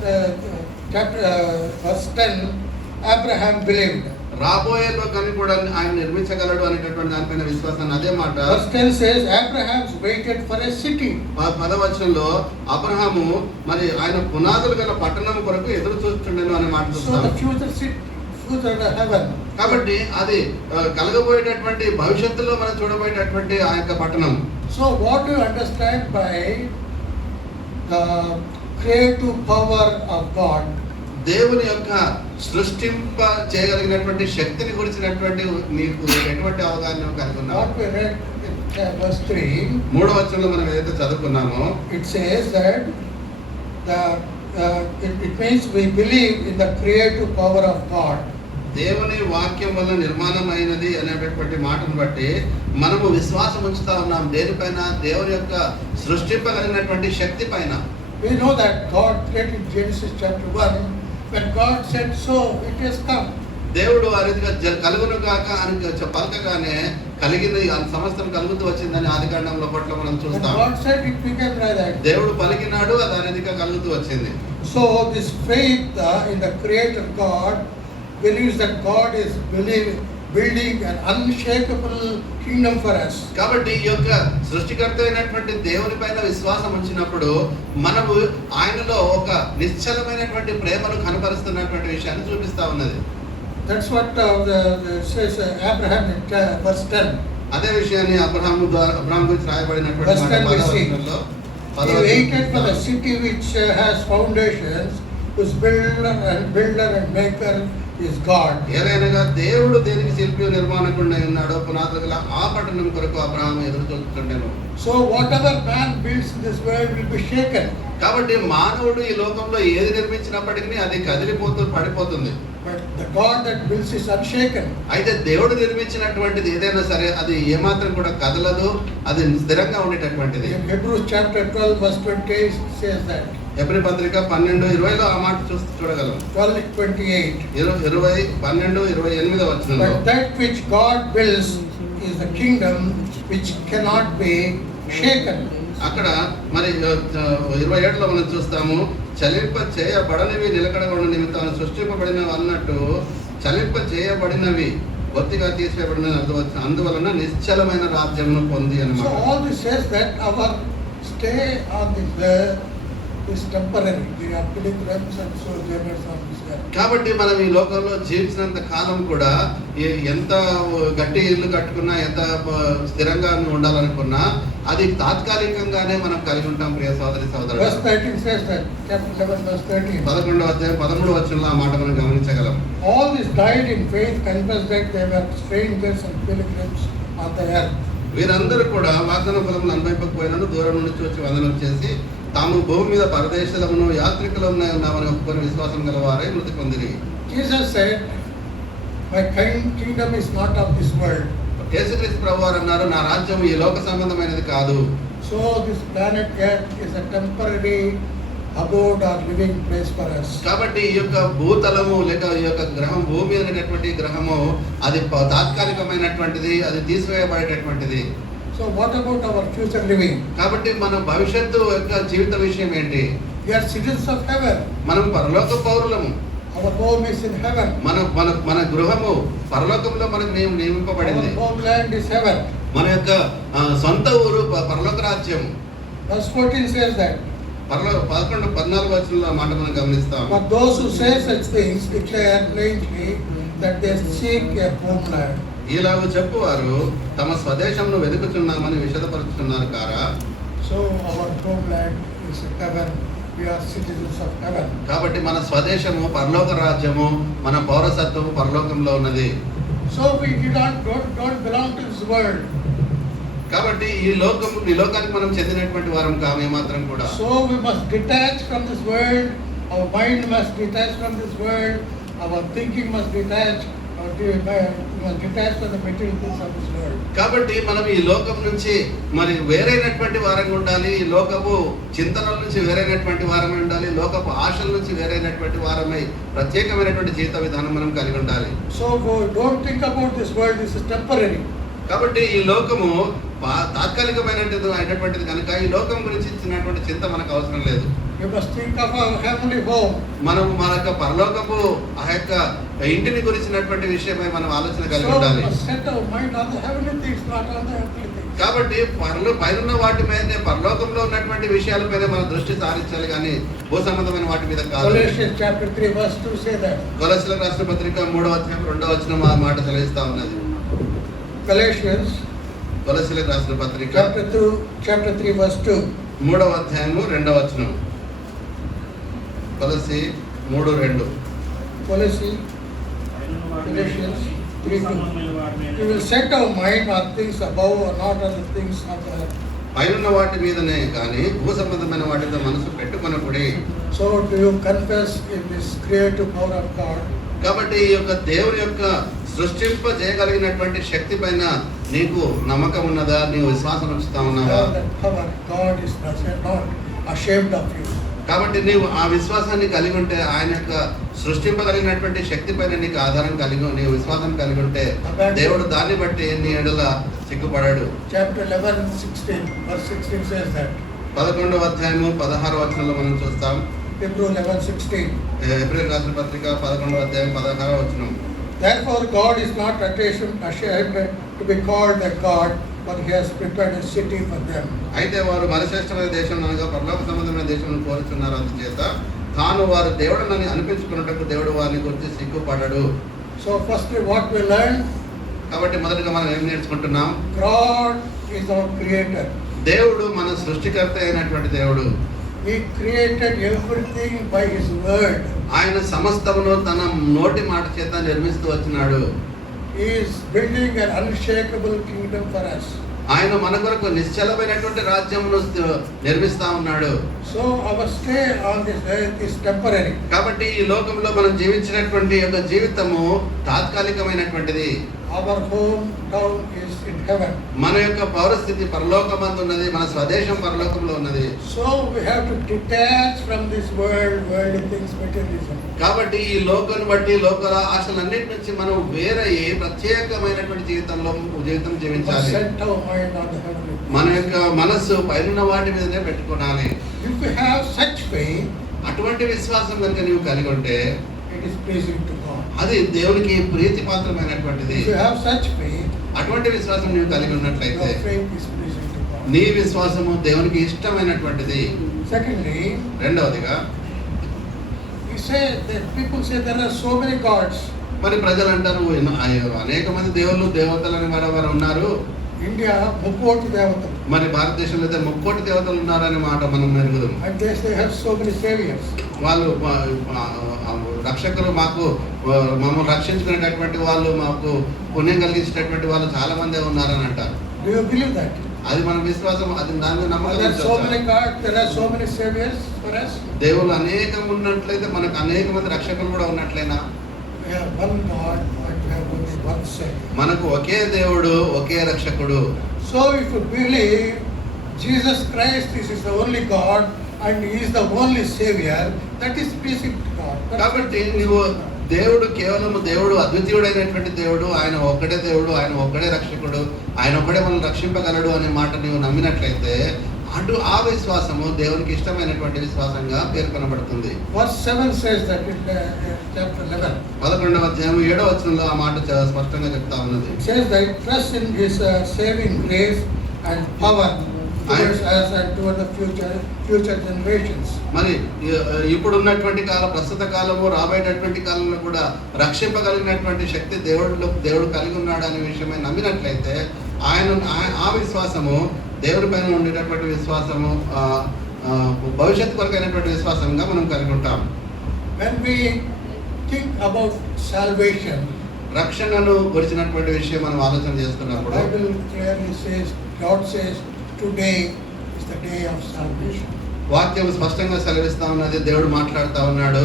10 Abraham believed. రాబోయే లోకాన్ని కూడా ఆయన నిర్మించగలడు అనేటటువంటి దానిపైన విశ్వాసాన్ని అదే మాట. Verse 10 says Abraham waited for a city. 10వ వచనంలో అబ్రహాము మరి ఆయన పునాదులు గల పట్టణం కొరకు ఎదురు చూస్తుండెను అనే మాట So చూస్తాం. the future city, future heaven. కాబట్టి అది కలగబోయేటటువంటి భవిష్యత్తులో మనం చూడబోయేటటువంటి ఆ యొక్క పట్టణం. So what do you understand by the creative power of God? దేవుని యొక్క సృష్టింప చేయగలిగినటువంటి శక్తిని గురించినటువంటి నీకు ఎటువంటి అవగాహన కలిగి ఉన్నావు? What we read in verse 3, 3వ వచనంలో మనం ఏదైతే చదువుకున్నామో it says that it means we believe in the creative power of God. దేవుని వాక్యం వల్ల నిర్మాణమైనది అనేటటువంటి మాటను బట్టి మనము విశ్వాసం ఉంచుతా ఉన్నాం దేనిపైన? దేవుని యొక్క సృష్టింపగలిగినటువంటి శక్తి పైన. We know that God created Genesis chapter 1. When God said so, it has come. దేవుడు ఆ రీతిగా కలుగును గాక అని పలకగానే కలిగింది, సమస్తం కలుగుతూ వచ్చిందని ఆదికాండంలో పట్ల మనం When చూస్తాం. God said it became like that. దేవుడు పలికినాడు, అది ఆ రీతిగా కలుగుతూ వచ్చింది. So this faith in the Creator God believes that God is building an unshakable kingdom for us. కాబట్టి ఈ యొక్క సృష్టికర్త అయినటువంటి దేవుని పైన విశ్వాసం ఉంచినప్పుడు మనము ఆయనలో ఒక నిశ్చలమైనటువంటి ప్రేమను కనపరుస్తున్నటువంటి విషయాన్ని చూపిస్తా ఉన్నది. That's what says Abraham in verse 10. అదే విషయాన్ని అబ్రహాం గురించి రాయబడినటువంటి Verse 10 we see. He waited for the వచనంలో city which has foundations, whose builder and maker is God. ఏలైనగా దేవుడు దేనికి శిల్పి నిర్మాణకుడై ఉన్నాడో పునాదులు గల ఆ పట్టణం కొరకు అబ్రహాము ఎదురు చూస్తుండెను. So whatever man builds in this world will be shaken. కాబట్టి మానవుడు ఈ లోకంలో ఏది నిర్మించినప్పటికీ అది పడిపోతుంది. But the God that builds is unshaken. అయితే దేవుడు నిర్మించినటువంటిది ఏదైనా సరే అది ఏమాత్రం కూడా కదలదు, అది స్థిరంగా ఉండేటటువంటిది. In Hebrews chapter 12 verse 28 says that. Hebrew పత్రిక 12:20లో ఆ మాట చూడగలం. 12:28. 12:28 వచనంలో But that which God builds is the kingdom which cannot be shaken. అక్కడ మరి 27లో మనం చూస్తాము, చలింప చేయబడనివి నిలకడగొండ నిమిత్తం సృష్టింపబడినవి అన్నట్టు చలింప చేయబడినవి బొత్తిగా తీసివేయబడిన అర్థవచ్చు. అందువలన నిశ్చలమైన రాజ్యమును పొంది So అన్నమాట. all this says that our stay on this earth is temporary. We are pilgrims and sojourners on this earth. కాబట్టి మనం ఈ లోకంలో జీవించినంత కాలం కూడా ఎంత గట్టి ఇల్లు కట్టుకున్నా, ఎంత స్థిరంగా ఉండాలనుకున్నా అది తాత్కాలికంగానే మనం కలిగి ఉంటాం ప్రియ సోదరి సోదరుడు. Verse 13 says that, chapter 11 verse 13. 11వ అధ్యాయం 13వ వచనంలో ఆ మాట మనం గమనించగలం. All these died in faith, confessed that they were strangers and pilgrims on the earth. వీరందరూ కూడా వాగ్దాన ఫలములు అనుభవింపకపోయినను దూరం నుండి చూచి వందనం చేసి తాము భూమి మీద పరదేశులమును యాత్రికులమును ఉన్నామని ఒప్పుకొని విశ్వాసం గలవారే మృతి పొందిరి. Jesus said, my kingdom is not of this world. యేసుక్రీస్తు ప్రభువారు అన్నారు, నా రాజ్యం ఈ లోక సంబంధమైనది కాదు. So this planet Earth is a temporary abode or living place for us. కాబట్టి ఈ యొక్క భూతలము లేక ఈ యొక్క గ్రహం, భూమి అనేటటువంటి గ్రహము అది తాత్కాలికమైనటువంటిది, అది తీసివేయబడేటటువంటిది. So what about our future living? కాబట్టి మన భవిష్యత్తు యొక్క జీవిత విషయం ఏంటి? We are citizens of heaven. మనం పరలోక పౌరులము. Our home is in heaven. మన గృహము పరలోకంలో మనకు నియమింపబడింది. Our homeland is heaven. మన యొక్క సొంత ఊరు పరలోక రాజ్యం. Verse 14 says that. 11-14 వచనంలో మాట మనం గమనిస్తాం. But those who say such things declare plainly that they seek a homeland. ఇలాగ చెప్పువారు తమ స్వదేశంను వెతుకుచున్నామని విషదపరుచుతున్నారు కారా. So our homeland is heaven. We are citizens of heaven. కాబట్టి మన స్వదేశము పరలోక రాజ్యము, మన పౌరసత్వము పరలోకంలో ఉన్నది. So we don't belong to this world. కాబట్టి ఈ లోకానికి మనం చెందినటువంటి వారం కాము ఏమాత్రం కూడా. So we must detach from this world. Our mind must detach from this world. Our thinking must detach. We must detach from the material things of this world. కాబట్టి మనం ఈ లోకం నుంచి మరి వేరైనటువంటి వారంగా ఉండాలి. ఈ లోకపు చింతనల నుంచి వేరైనటువంటి వారమై ఉండాలి. లోకపు ఆశల నుంచి వేరైనటువంటి వారమై ప్రత్యేకమైనటువంటి జీవిత విధానం మనం కలిగి ఉండాలి. So don't think about this world. This is temporary. కాబట్టి ఈ లోకము తాత్కాలికమైనటువంటిది కనుక ఈ లోకం గురించి ఇచ్చినటువంటి చింత మనకు అవసరం లేదు. You must think of our heavenly home. మనం మన యొక్క పరలోకపు ఆ యొక్క ఇంటిని గురించినటువంటి విషయమై మనం ఆలోచన కలిగి So ఉండాలి. we must set our mind on the heavenly things, not on the earthly things. కాబట్టి పైన వాటి మీదనే, పరలోకంలో ఉన్నటువంటి విషయాలపైన మన దృష్టి సారించాలి కానీ భూ సంబంధమైన వాటి మీద కాదు. Galatians chapter 3 verse 2 say that. కొలస్సీలకు రాసిన పత్రిక 3వ అధ్యాయం 2వ వచనం ఆ మాట సెలవిస్తా ఉన్నది. Galatians కొలస్సీలకు రాసిన పత్రిక chapter 3 verse 2. 3వ అధ్యాయము 2వ వచనం. కొలస్సీ 3:2. Galatians 3:2. We will set our mind on things above or not on the things of the earth. పైనున్న వాటి మీదనే కానీ భూ సంబంధమైన వాటితో మనసు పెట్టుకొనకుడి. So do you confess in this creative power of God? కాబట్టి ఈ యొక్క దేవుని యొక్క సృష్టింప చేయగలిగినటువంటి శక్తి పైన నీకు నమ్మకం ఉన్నదా? నీవు విశ్వాసం ఉంచుతా ఉన్నావా? That power, God is not ashamed of you. కాబట్టి నీవు ఆ విశ్వాసాన్ని కలిగి ఉంటే, ఆయన యొక్క సృష్టింపగలిగినటువంటి శక్తి పైన నీకు ఆధారం కలిగి, నీవు విశ్వాసం కలిగి ఉంటే దేవుడు దాన్ని బట్టి నీ ఎడల సిగ్గుపడాడు. Chapter 11:16 verse 16 says that. 11వ అధ్యాయము 16వ వచనంలో మనం చూస్తాం. Hebrew 11:16. హెబ్రీయులకు రాసిన పత్రిక 11వ అధ్యాయం 16వ వచనం. Therefore God is not ashamed to be called a God, but he has prepared a city for them. అయితే వారు మరిశ్రేష్టమైన దేశం అనగా పరలోక సంబంధమైన దేశం కోరుచున్నారు. అందుచేత తాను వారు దేవుడిని అనిపించుకున్నట్టు దేవుడు వారిని గురించి సిగ్గుపడడు. So firstly what we learn? కాబట్టి మొదటగా మనం ఏం నేర్చుకుంటున్నాం? God is our creator. దేవుడు మన సృష్టికర్త అయినటువంటి దేవుడు. He created everything by his word. ఆయన సమస్తమును తన నోటి మాట చేత నిర్మిస్తూ వచ్చినాడు. He is building an unshakable kingdom for us. ఆయన మన కొరకు నిశ్చలమైనటువంటి రాజ్యమును నిర్మిస్తా ఉన్నాడు. So our stay on this earth is temporary. కాబట్టి ఈ లోకంలో మనం జీవించినటువంటి యొక్క జీవితము తాత్కాలికమైనటువంటిది. Our hometown is in heaven. మన యొక్క పౌరస్థితి పరలోకమందు ఉన్నది, మన స్వదేశం పరలోకంలో ఉన్నది. So we have to detach from this world, worldly things, materialism. కాబట్టి ఈ లోకం బట్టి లోకల ఆశలన్నిటి నుంచి మనం వేరే ప్రత్యేకమైనటువంటి జీవితం జీవించాలి. Set our mind on the heavenly. మన యొక్క మనస్సు పైన వాటి మీదనే పెట్టుకోవాలి. If we have such faith, అటువంటి విశ్వాసం కనుక నీవు కలిగి ఉంటే it is pleasing to God. అది దేవునికి ప్రీతిపాత్రమైనటువంటిది. If you have such faith, అటువంటి విశ్వాసం నీవు కలిగి ఉన్నట్లయితే your faith is pleasing to God. నీ విశ్వాసము దేవునికి ఇష్టమైనటువంటిది. Secondly, రెండవదిగా you say that people say there are so many gods. మరి ప్రజలు అంటారు అనేక మంది దేవుళ్ళు దేవతలని వారు ఉన్నారు. India, ముక్కోటి దేవతలు. మరి భారతదేశంలో అయితే 30 దేవతలు ఉన్నారనే మాట మనం మెరుగుదాం. And they have so many saviors. వాళ్ళు రక్షకులు మాకు మమ్మల్ని రక్షించుకునేటటువంటి వాళ్ళు, మాకు పుణ్యం కలిగించేటటువంటి వాళ్ళు చాలా మందే ఉన్నారని అంటారు. Do you believe that? అది మన విశ్వాసం, అది దాని There నమ్మకం. are so many gods, there are so many saviors for us. దేవుళ్ళు అనేకం ఉన్నట్లయితే మనకు అనేక మంది రక్షకులు కూడా ఉన్నట్లయినా We have one God, but we have only one savior. మనకు ఒకే దేవుడు, ఒకే రక్షకుడు. So if you believe Jesus Christ is the only God and he is the only savior, that is pleasing to God. కాబట్టి నువ్వు దేవుడు కేవలం దేవుడు అద్వితీయుడైనటువంటి దేవుడు, ఆయన ఒక్కడే దేవుడు, ఆయన ఒక్కడే రక్షకుడు, ఆయన ఒక్కడే మనల్ని రక్షింపగలడు అనే మాట నీవు నమ్మినట్లయితే ఆ విశ్వాసము దేవునికి ఇష్టమైనటువంటి విశ్వాసంగా పేర్కొనబడుతుంది. Verse 7 says that in chapter 11. 11వ అధ్యాయం 7వ వచనంలో ఆ మాట చాలా స్పష్టంగా చెప్తా ఉన్నది. It says that trust in his saving grace and power towards us and toward the future generations. మరి ఇప్పుడున్నటువంటి కాలం, ప్రస్తుత కాలము, రాబోయేటటువంటి కాలంలో కూడా రక్షింపగలిగినటువంటి శక్తి దేవుడు కలిగి ఉన్నాడు అనే విషయమై నమ్మినట్లయితే ఆ విశ్వాసము దేవుడి పైన ఉండేటటువంటి విశ్వాసము భవిష్యత్తు కొరకైనటువంటి విశ్వాసంగా మనం కలిగి ఉంటాం. When we think about salvation, రక్షణను గురించినటువంటి విషయం మనం ఆలోచన చేస్తున్నప్పుడు Bible clearly says, God says, today is the day of salvation. వాక్యం స్పష్టంగా సెలవిస్తా ఉన్నది, దేవుడు మాట్లాడుతా ఉన్నాడు,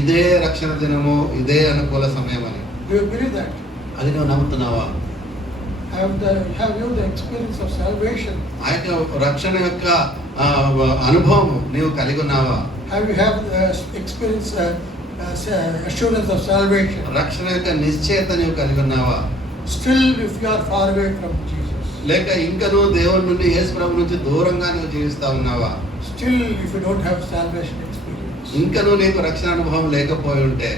ఇదే రక్షణ దినము, ఇదే అనుకూల సమయం అని. Do you believe that? అది నువ్వు నమ్ముతున్నావా? Have you the experience of salvation? ఆ యొక్క రక్షణ యొక్క అనుభవం నీవు కలిగి ఉన్నావా? Have you have the experience assurance of salvation? రక్షణ యొక్క నిశ్చయత నీవు కలిగి ఉన్నావా? Still, if you are far away from Jesus, లేక ఇంకా నువ్వు దేవుడి నుండి, యేసు ప్రభు నుంచి దూరంగా నువ్వు జీవిస్తా ఉన్నావా? still if you don't have salvation experience, ఇంకా నువ్వు నీకు రక్షణ అనుభవం లేకపోయి ఉంటే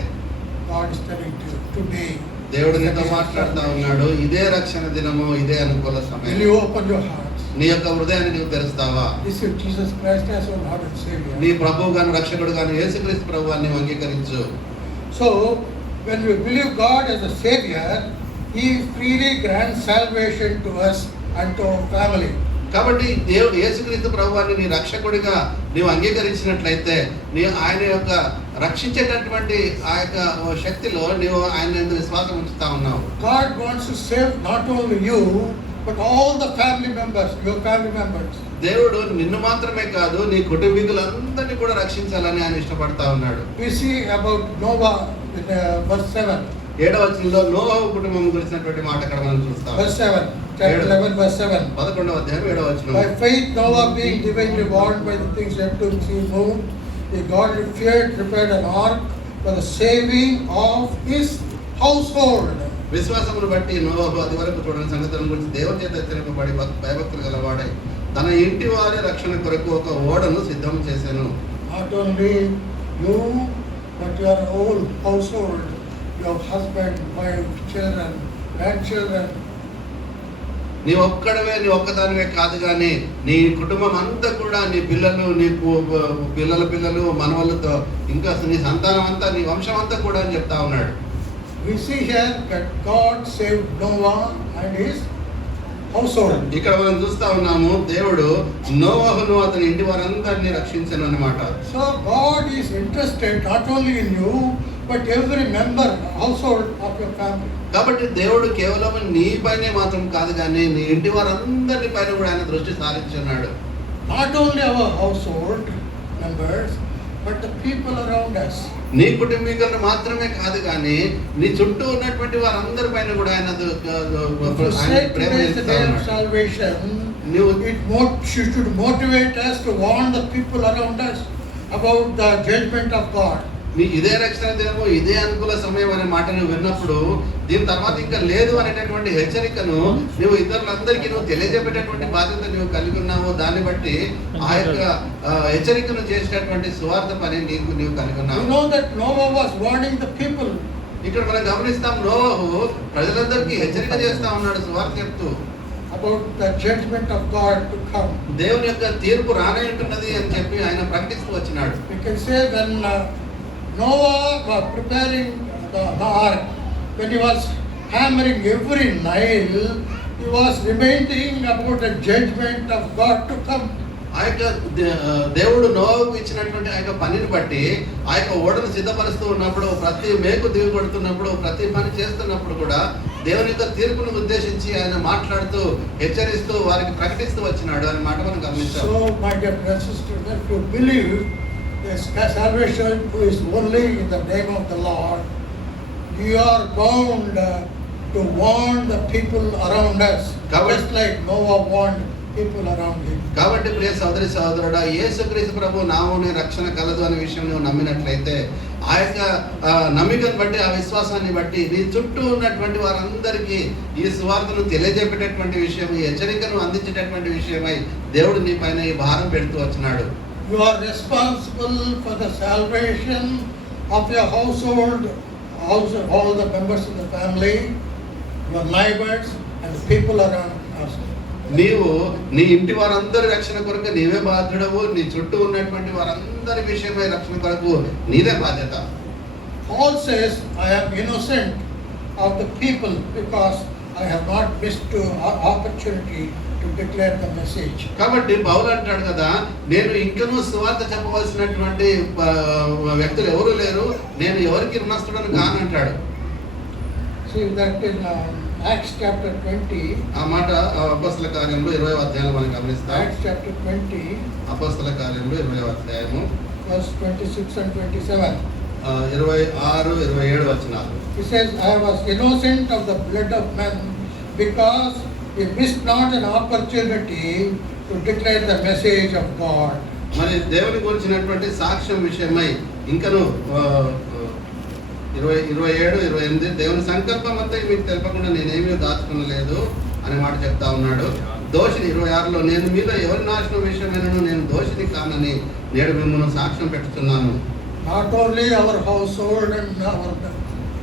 God is telling you today. దేవుడు నీతో మాట్లాడుతా ఉన్నాడు, ఇదే రక్షణ దినము, ఇదే అనుకూల Will సమయం. you open your hearts? నీ యొక్క హృదయాన్ని నీవు తెరుస్తావా? Receive Jesus Christ as your Lord and Savior. నీ ప్రభువు గాను రక్షకుడు గాను యేసుక్రీస్తు ప్రభువాన్ని అంగీకరించు. So, when we believe God as a Savior, He freely grants salvation to us and to our family. కాబట్టి దేవుడు యేసుక్రీస్తు ప్రభువాన్ని నీ రక్షకుడిగా నీవు అంగీకరించినట్లయితే ఆయన యొక్క రక్షించేటటువంటి ఆ యొక్క శక్తిలో నీవు ఆయన యందు విశ్వాసం ఉంచుతా ఉన్నావు. God wants to save not only you, but all the family members, your family members. దేవుడు నిన్ను మాత్రమే కాదు, నీ కుటుంబీకులందరినీ కూడా రక్షించాలని ఆయన ఇష్టపడతా ఉన్నాడు. We see about Noah in verse 7. 7వ వచనంలో నోవహు కుటుంబం గురించినటువంటి మాట అక్కడ మనం చూస్తాం. Verse 7, chapter 11, verse 7. 11వ అధ్యాయం 7వ వచనం. By faith Noah, being divinely warned by the things yet to be moved, he godly feared, prepared an ark for the saving of his household. విశ్వాసమును బట్టి నోవహు అది వరకు చూడని సంగతుల గురించి దేవుని చేత హెచ్చరింపబడి భయభక్తులు గలవాడై తన ఇంటి వారి రక్షణ కొరకు ఒక ఓడను సిద్ధం చేశాను. Not only you, but your whole household, your husband, wife, children, grandchildren. నీ ఒక్కడవే, నీ ఒక్కదానివే కాదు కానీ నీ కుటుంబం అంతా కూడా, నీ పిల్లలు, నీ పిల్లలు, మనవళ్ళతో, ఇంకా నీ సంతానం అంతా, నీ వంశం అంతా కూడా అని చెప్తా ఉన్నాడు. We see here that God saved Noah and his household. ఇక్కడ మనం చూస్తా ఉన్నాము, దేవుడు నోవహును అతని ఇంటి వారందరినీ రక్షించను అన్నమాట. So God is interested not only in you, but every member, household of your family. కాబట్టి దేవుడు కేవలం నీ పైనే మాత్రం కాదు కానీ నీ ఇంటి వారందరి పైన కూడా ఆయన దృష్టి సారించున్నాడు. Not only our household members, but the people around us. నీ కుటుంబీకులను మాత్రమే కాదు కానీ నీ చుట్టూ ఉన్నటువంటి వారందరి పైన కూడా ఆయన ప్రేమ చేస్తా ఉన్నాడు. Salvation, నువ్వు should motivate us to warn the people around us about the judgment of God. నీ ఇదే రక్షణ దినము, ఇదే అనుకూల సమయం అనే మాట నువ్వు విన్నప్పుడు దీని తర్వాత ఇంకా లేదు అనేటటువంటి హెచ్చరికను నువ్వు ఇతరులందరికీ నువ్వు తెలియజెప్పేటటువంటి బాధ్యత నువ్వు కలిగి ఉన్నావు. దాన్ని బట్టి ఆ యొక్క హెచ్చరికను చేసేటటువంటి సువార్త పని నీవు కలిగి ఉన్నావు. You know that Noah was warning the people. ఇక్కడ మనం గమనిస్తాం, నోవహు ప్రజలందరికీ హెచ్చరిక చేస్తా ఉన్నాడు సువార్త చెప్తూ about the judgment of God to come. దేవుని యొక్క తీర్పు రానేంటున్నది అని చెప్పి ఆయన ప్రకటిస్తూ వచ్చినాడు. We can say when Noah was preparing the ark, when he was hammering every nail, he was reminding about the judgment of God to come. ఆ యొక్క దేవుడు నోవాహుకు ఇచ్చినటువంటి ఆ యొక్క పనిని బట్టి ఆ యొక్క ఓడను సిద్ధపరుస్తూ ఉన్నప్పుడు, ప్రతి మేకు దిగి కొడుతున్నప్పుడు, ప్రతి పని చేస్తున్నప్పుడు కూడా దేవుని యొక్క తీర్పును ఉద్దేశించి ఆయన మాట్లాడుతూ హెచ్చరిస్తూ వారికి ప్రకటిస్తూ వచ్చినాడు అనే మాట మనం గమనించాం. So my dear brothers and sisters, if you believe this salvation is only in the name of the Lord, you are bound to warn the people around us, just like Noah warned people around him. కాబట్టి ప్రియ సోదరి సోదరుడా, యేసుక్రీస్తు ప్రభు నామమునే రక్షణ కలదు అనే విషయం నువ్వు నమ్మినట్లయితే, ఆ యొక్క నమ్మికను బట్టి, ఆ విశ్వాసాన్ని బట్టి నీ చుట్టూ ఉన్నటువంటి వారందరికీ ఈ సువార్తను తెలియజెప్పేటటువంటి విషయం, ఈ హెచ్చరికను అందించేటటువంటి విషయమై దేవుడు నీ పైన ఈ భారం పెడుతూ వచ్చినాడు. You are responsible for the salvation of your household, all the members of the family, your neighbors and the people around us. నీవు నీ ఇంటి వారందరి రక్షణ కొరకు నీవే బాధ్యుడవు, నీ చుట్టూ ఉన్నటువంటి వారందరి విషయమై రక్షణ కొరకు నీదే బాధ్యత. Paul says, I am innocent of the people because I have not missed opportunity to declare the message. కాబట్టి పౌలు అంటాడు కదా, నేను ఇంకనూ సువార్త చెప్పవలసినటువంటి వ్యక్తులు ఎవరు లేరు, నేను ఎవరికి రుణస్తుడను కానంటాడు. See that in Acts chapter 20, ఆ మాట అపోస్తల కార్యములు 20వ అధ్యాయంలో మనం గమనిస్తాం. Acts chapter 20, అపోస్తల కార్యములు 20వ అధ్యాయము verse 26 and 27. 26, 27 వచనాలు. He says, I was innocent of the blood of men because we missed not an opportunity to declare the message of God. మరి దేవుని గురించినటువంటి సాక్ష్యం విషయమై ఇంకను 27, 28 దేవుని సంకల్పం అంతా మీకు తెలపకుండా నేనేమీ దాచుకునలేదు అనే మాట చెప్తా ఉన్నాడు. దోషిని 26లో, నేను మీద ఎవరి నాశనం విషయమైనను నేను దోషిని కానని నేడు మిమ్మల్ని సాక్ష్యం పెట్టుతున్నాను. Not only our household and our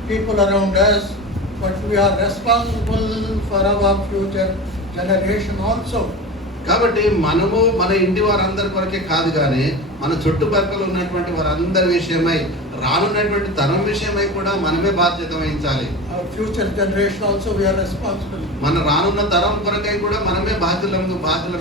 people around us, but we are responsible for our future generation also. కాబట్టి మనము మన ఇంటి వారందరి కొరకే కాదు కానీ మన చుట్టుపక్కల ఉన్నటువంటి వారందరి విషయమై, రానున్నటువంటి తరం విషయమై కూడా మనమే బాధ్యత వహించాలి. Our future generation also we are responsible. మన రానున్న తరం కొరకై కూడా మనమే బాధ్యులం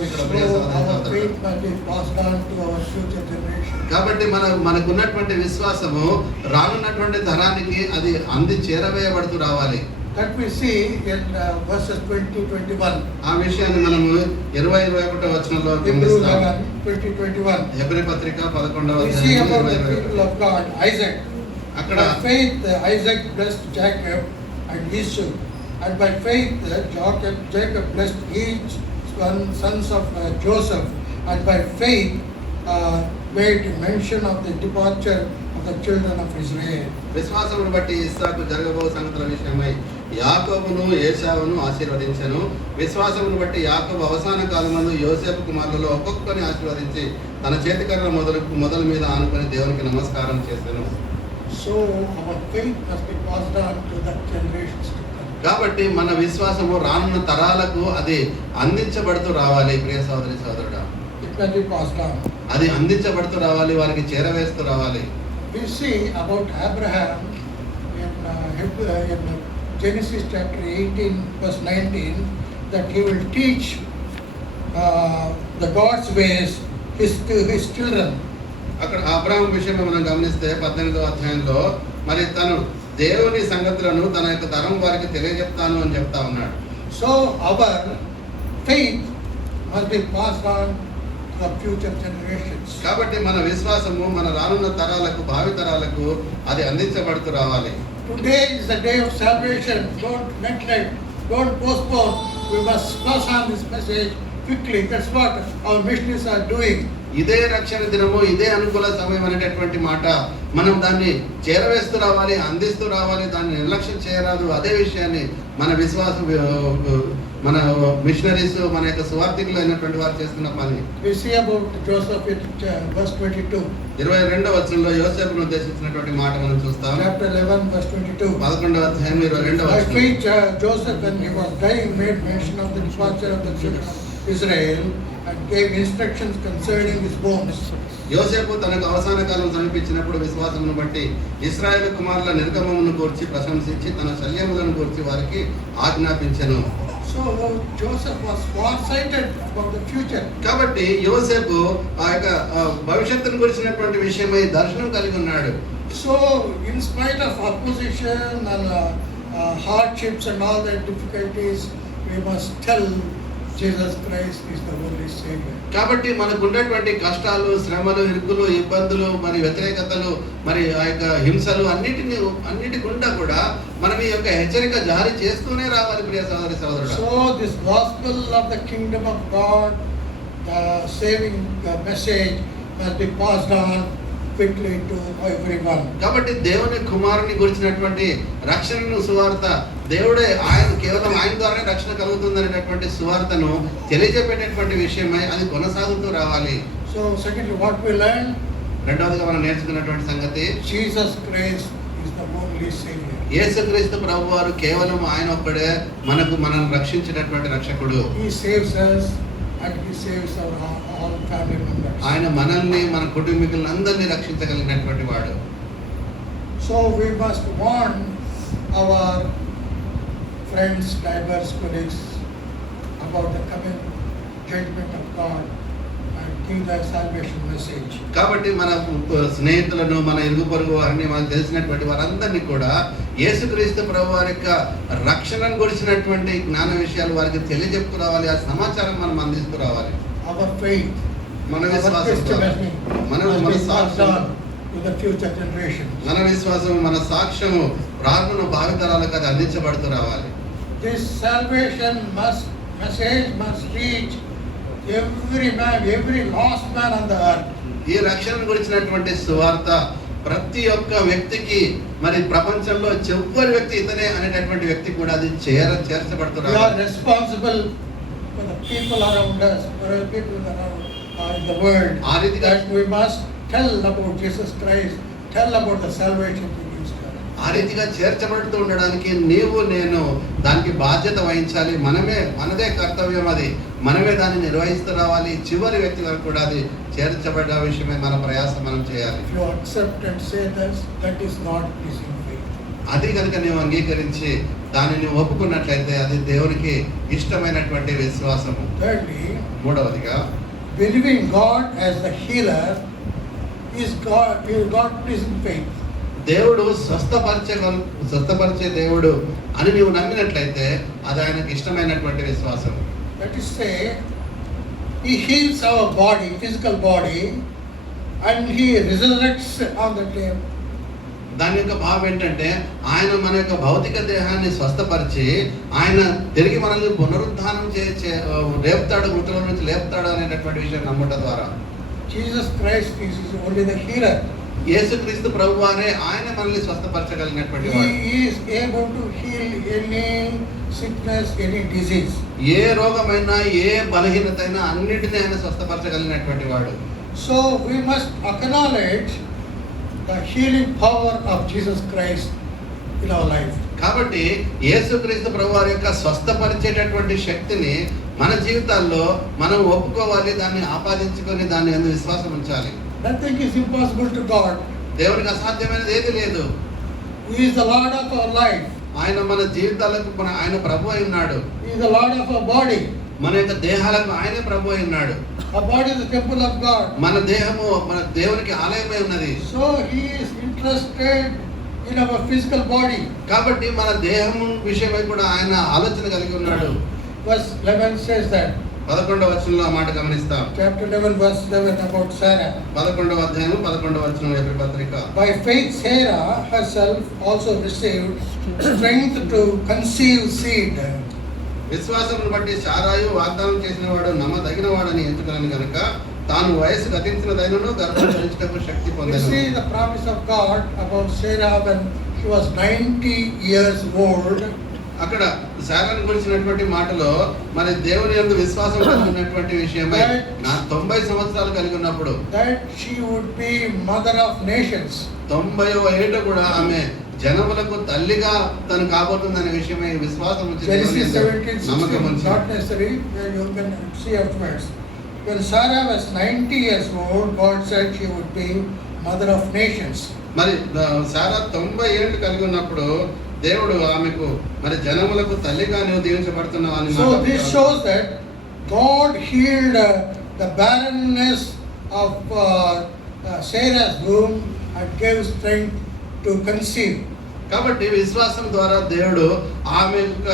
ఇక్కడ. So our faith must be passed on to our future generation. కాబట్టి మనకున్నటువంటి విశ్వాసము రానున్నటువంటి తరానికి అది అంది చేరవేయబడుతూ రావాలి. That we see in verses 20-21. ఆ విషయాన్ని మనము 20-21 వచనంలో Hebrews గమనిస్తాం. 11:20-21. హెబ్రీ పత్రిక 11వ We see అధ్యాయం about the 20-21. people of God, Isaac. అక్కడ By faith Isaac blessed Jacob and Esau, and by faith Jacob blessed each sons of Joseph, and by faith made mention of the departure of the children of Israel. విశ్వాసమును బట్టి ఇస్సాకు జరగబో సంగతుల విషయమై యాకోబును ఏశావును ఆశీర్వదించెను. విశ్వాసమును బట్టి యాకోబు అవసాన కాలమందు యోసేపు కుమారులలో ఒక్కొక్కరిని ఆశీర్వదించి తన చేతికర్ర మొదల మీద ఆనుకొని దేవునికి నమస్కారం చేశాను. So our faith must be passed on to the generations to come. కాబట్టి మన విశ్వాసము రానున్న తరాలకు అది అందించబడుతూ రావాలి. ప్రియ సోదరి సోదరుడా, It must be passed on. అది అందించబడుతూ రావాలి, వారికి చేరవేస్తూ రావాలి. We see about Abraham in Genesis chapter 18 verse 19 that he will teach the God's ways to his children. అక్కడ అబ్రహాం విషయంలో మనం గమనిస్తే 18వ అధ్యాయంలో మరి తను దేవుని సంగతులను తన యొక్క తరం వారికి తెలియజెప్తాను అని చెప్తా ఉన్నాడు. So our faith must be passed on to our future generations. కాబట్టి మన విశ్వాసము మన రానున్న తరాలకు, భావి తరాలకు అది అందించబడుతూ రావాలి. Today is the day of salvation. Don't neglect, don't postpone. We must pass on this message quickly. That's what our missionaries are doing. ఇదే రక్షణ దినము, ఇదే అనుకూల సమయం అనేటటువంటి మాట మనం దాన్ని చేరవేస్తూ రావాలి, అందిస్తూ రావాలి, దాన్ని నిర్లక్ష్యం చేయరాదు. అదే విషయాన్ని మన మన మిషనరీస్, మన యొక్క సువార్థికులు అయినటువంటి వారు చేస్తున్న పని. We see about Joseph in verse 22. 22వ వచనంలో యోసేపును ఉద్దేశించినటువంటి మాట మనం చూస్తాం. Chapter 11 verse 22. 11వ అధ్యాయం 22వ By వచనం. faith Joseph, when he was dying, made mention of the departure of the children of Israel and gave instructions concerning his bones. యోసేపు తనకు అవసాన కాలం సమీపించినప్పుడు విశ్వాసమును బట్టి ఇశ్రాయేలు కుమారుల నిర్గమమును గూర్చి ప్రశంసించి తన శల్యములను గూర్చి వారికి ఆజ్ఞాపించెను. So Joseph was far-sighted about the future. కాబట్టి యోసేపు ఆ యొక్క భవిష్యత్తును గురించినటువంటి విషయమై దర్శనం కలిగి ఉన్నాడు. So in spite of opposition and hardships and all the difficulties, we must tell Jesus Christ is the only Savior. కాబట్టి మనకు ఉన్నటువంటి కష్టాలు, శ్రమలు, ఇరుకులు, ఇబ్బందులు, మరి వ్యతిరేకతలు, మరి ఆ యొక్క హింసలు అన్నిటి గుండా కూడా మనం ఈ యొక్క హెచ్చరిక జారీ చేస్తూనే రావాలి ప్రియ సహోదరి సహోదరుడు. So this gospel of the kingdom of God, the saving message must be passed on quickly to everyone. కాబట్టి దేవుని కుమారుని గురించినటువంటి రక్షణను సువార్త, దేవుడే కేవలం ఆయన ద్వారానే రక్షణ కలుగుతుందనేటటువంటి సువార్తను తెలియజెప్పేటటువంటి విషయమై అది కొనసాగుతూ రావాలి. So secondly, what we learn? రెండవదిగా మనం నేర్చుకున్నటువంటి సంగతి, Jesus Christ is the only Savior. యేసుక్రీస్తు ప్రభువారు కేవలం ఆయన ఒక్కడే మనల్ని రక్షించేటటువంటి రక్షకుడు. He saves us and he saves our all family members. ఆయన మనల్ని, మన కుటుంబీకులందరినీ రక్షించగలిగినటువంటి వాడు. So we must warn our friends, neighbors, colleagues about the coming judgment of God and give the salvation message. కాబట్టి మన స్నేహితులను, మన ఇరుగు పొరుగు వారిని, మనకు తెలిసినటువంటి వారందరినీ కూడా యేసుక్రీస్తు ప్రభువారి యొక్క రక్షణను గురించినటువంటి జ్ఞాన విషయాలు వారికి తెలియజెప్పుకు రావాలి. ఆ సమాచారం మనం అందిస్తూ రావాలి. Our faith, మన our విశ్వాసం, testimony మన must be passed సాక్ష్యం, on to the future generations. మన విశ్వాసం, మన సాక్ష్యము రానున్న భావితరాలకు అది అందించబడుతూ రావాలి. This salvation message must reach every man, every lost man on the earth. ఈ రక్షణ గురించినటువంటి సువార్త ప్రతి ఒక్క వ్యక్తికి, మరి ప్రపంచంలో చివరి వ్యక్తి ఇతనే అనేటటువంటి వ్యక్తి కూడా అది చేర్చబడుతూ We are రావాలి. responsible for the people around us, for the people around in the world. ఆ రీతిగా That we must tell about Jesus Christ, tell about the salvation He gives to us. ఆ రీతిగా చేర్చబడుతూ ఉండడానికి నీవు నేను దానికి బాధ్యత వహించాలి. మనదే కర్తవ్యం, అది మనమే దాన్ని నిర్వహిస్తూ రావాలి. చివరి వ్యక్తి వరకు కూడా అది చేర్చబడ్డ విషయమే మన ప్రయాసం మనం చేయాలి. If you accept and say this, that is not pleasing faith. అది కనుక నీవు అంగీకరించి దానిని ఒప్పుకున్నట్లయితే అది దేవునికి ఇష్టమైనటువంటి విశ్వాసము. Thirdly, మూడవదిగా, believing God as the healer is God pleasing faith. దేవుడు స్వస్థపరిచే దేవుడు అని నీవు నమ్మినట్లయితే అది ఆయనకు ఇష్టమైనటువంటి విశ్వాసం. That is say, He heals our body, physical body, and He resurrects on the day. దాని యొక్క భావం ఏంటంటే ఆయన మన యొక్క భౌతిక దేహాన్ని స్వస్థపరిచి ఆయన తిరిగి మనల్ని పునరుద్ధానం లేపుతాడు, మృతుల నుంచి లేపుతాడు అనేటటువంటి విషయం నమ్మటం ద్వారా. Jesus Christ is only the healer. యేసుక్రీస్తు ప్రభువారే ఆయన మనల్ని స్వస్థపరచగలిగినటువంటి వాడు. He is able to heal any sickness, any disease. ఏ రోగమైనా, ఏ బలహీనతైనా అన్నిటినీ ఆయన స్వస్థపరచగలిగినటువంటి వాడు. So we must acknowledge the healing power of Jesus Christ in our life. కాబట్టి యేసుక్రీస్తు ప్రభువారి యొక్క స్వస్థపరిచేటటువంటి శక్తిని మన జీవితాల్లో మనం ఒప్పుకోవాలి, దాన్ని ఆపాదించుకొని దాన్ని యందు విశ్వాసం ఉంచాలి. Nothing is impossible to God. దేవునికి అసాధ్యమైనది ఏది లేదు. He is the Lord of our life. ఆయన మన జీవితాలకు ఆయన ప్రభు అయి ఉన్నాడు. He is the Lord of our body. మన యొక్క దేహాలకు ఆయనే ప్రభు అయి ఉన్నాడు. Our body is the temple of God. మన దేహము మన దేవునికి ఆలయమై ఉన్నది. So He is interested in our physical body. కాబట్టి మన దేహము విషయమై కూడా ఆయన ఆలోచన కలిగి ఉన్నాడు. Verse 11 says that. 11వ వచనంలో ఆ మాట గమనిస్తాం. Chapter 11 verse 11 about Sarah. 11వ అధ్యాయం 11వ వచనం ఎబ్రీ పత్రిక. By faith Sarah herself also received strength to conceive seed. విశ్వాసమును బట్టి శారాయు వాగ్దానం చేసిన వాడు నమ్మదగిన వాడని ఎంచుకున్నాను కనుక తాను వయసు గతించినదైనను గర్భం ధరించుటకు శక్తి We పొందెను. see the promise of God about Sarah when she was 90 years old. అక్కడ శారాను గురించినటువంటి మాటలో మరి దేవుని యందు విశ్వాసం కలిగి ఉన్నటువంటి విషయమై నా 90 సంవత్సరాలు కలిగి ఉన్నప్పుడు that she would be mother of nations. 90వ ఏట కూడా ఆమె జనములకు తల్లిగా తను కాబోతుందనే విషయమై విశ్వాసం ఉంచి Genesis దేవుని యందు 17:16, నమ్మకం ఉంచి not necessary, where you can see afterwards. When Sarah was 90 years old, God said she would be mother of nations. మరి శారా 90 ఏళ్ళు కలిగి ఉన్నప్పుడు దేవుడు ఆమెకు మరి జనములకు తల్లిగా నువ్వు దీవించబడుతున్నావు అని So this shows that God healed the barrenness of Sarah's womb and gave strength to conceive. కాబట్టి విశ్వాసం ద్వారా దేవుడు ఆమె యొక్క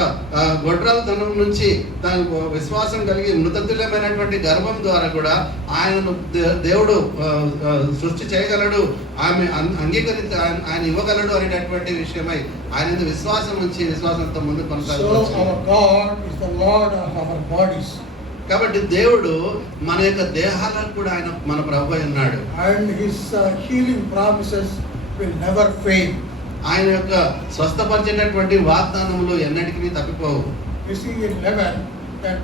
గొడ్రాలతనం నుంచి తను విశ్వాసం కలిగి మృతతుల్యమైనటువంటి గర్భం ద్వారా కూడా ఆయనను దేవుడు సృష్టి చేయగలడు, ఆమె అంగీకరించి ఆయన ఇవ్వగలడు అనేటటువంటి విషయమై ఆయన విశ్వాసం ఉంచి విశ్వాసంతో ముందు కొనసాగవచ్చు. So our God is the Lord of our bodies. కాబట్టి దేవుడు మన యొక్క దేహాలకు కూడా ఆయన మన ప్రభువై ఉన్నాడు. And his healing promises will never fail. ఆయన యొక్క స్వస్థపరిచేటటువంటి వాగ్దానములు ఎన్నటికీ తప్పిపోవు. You see in 11 that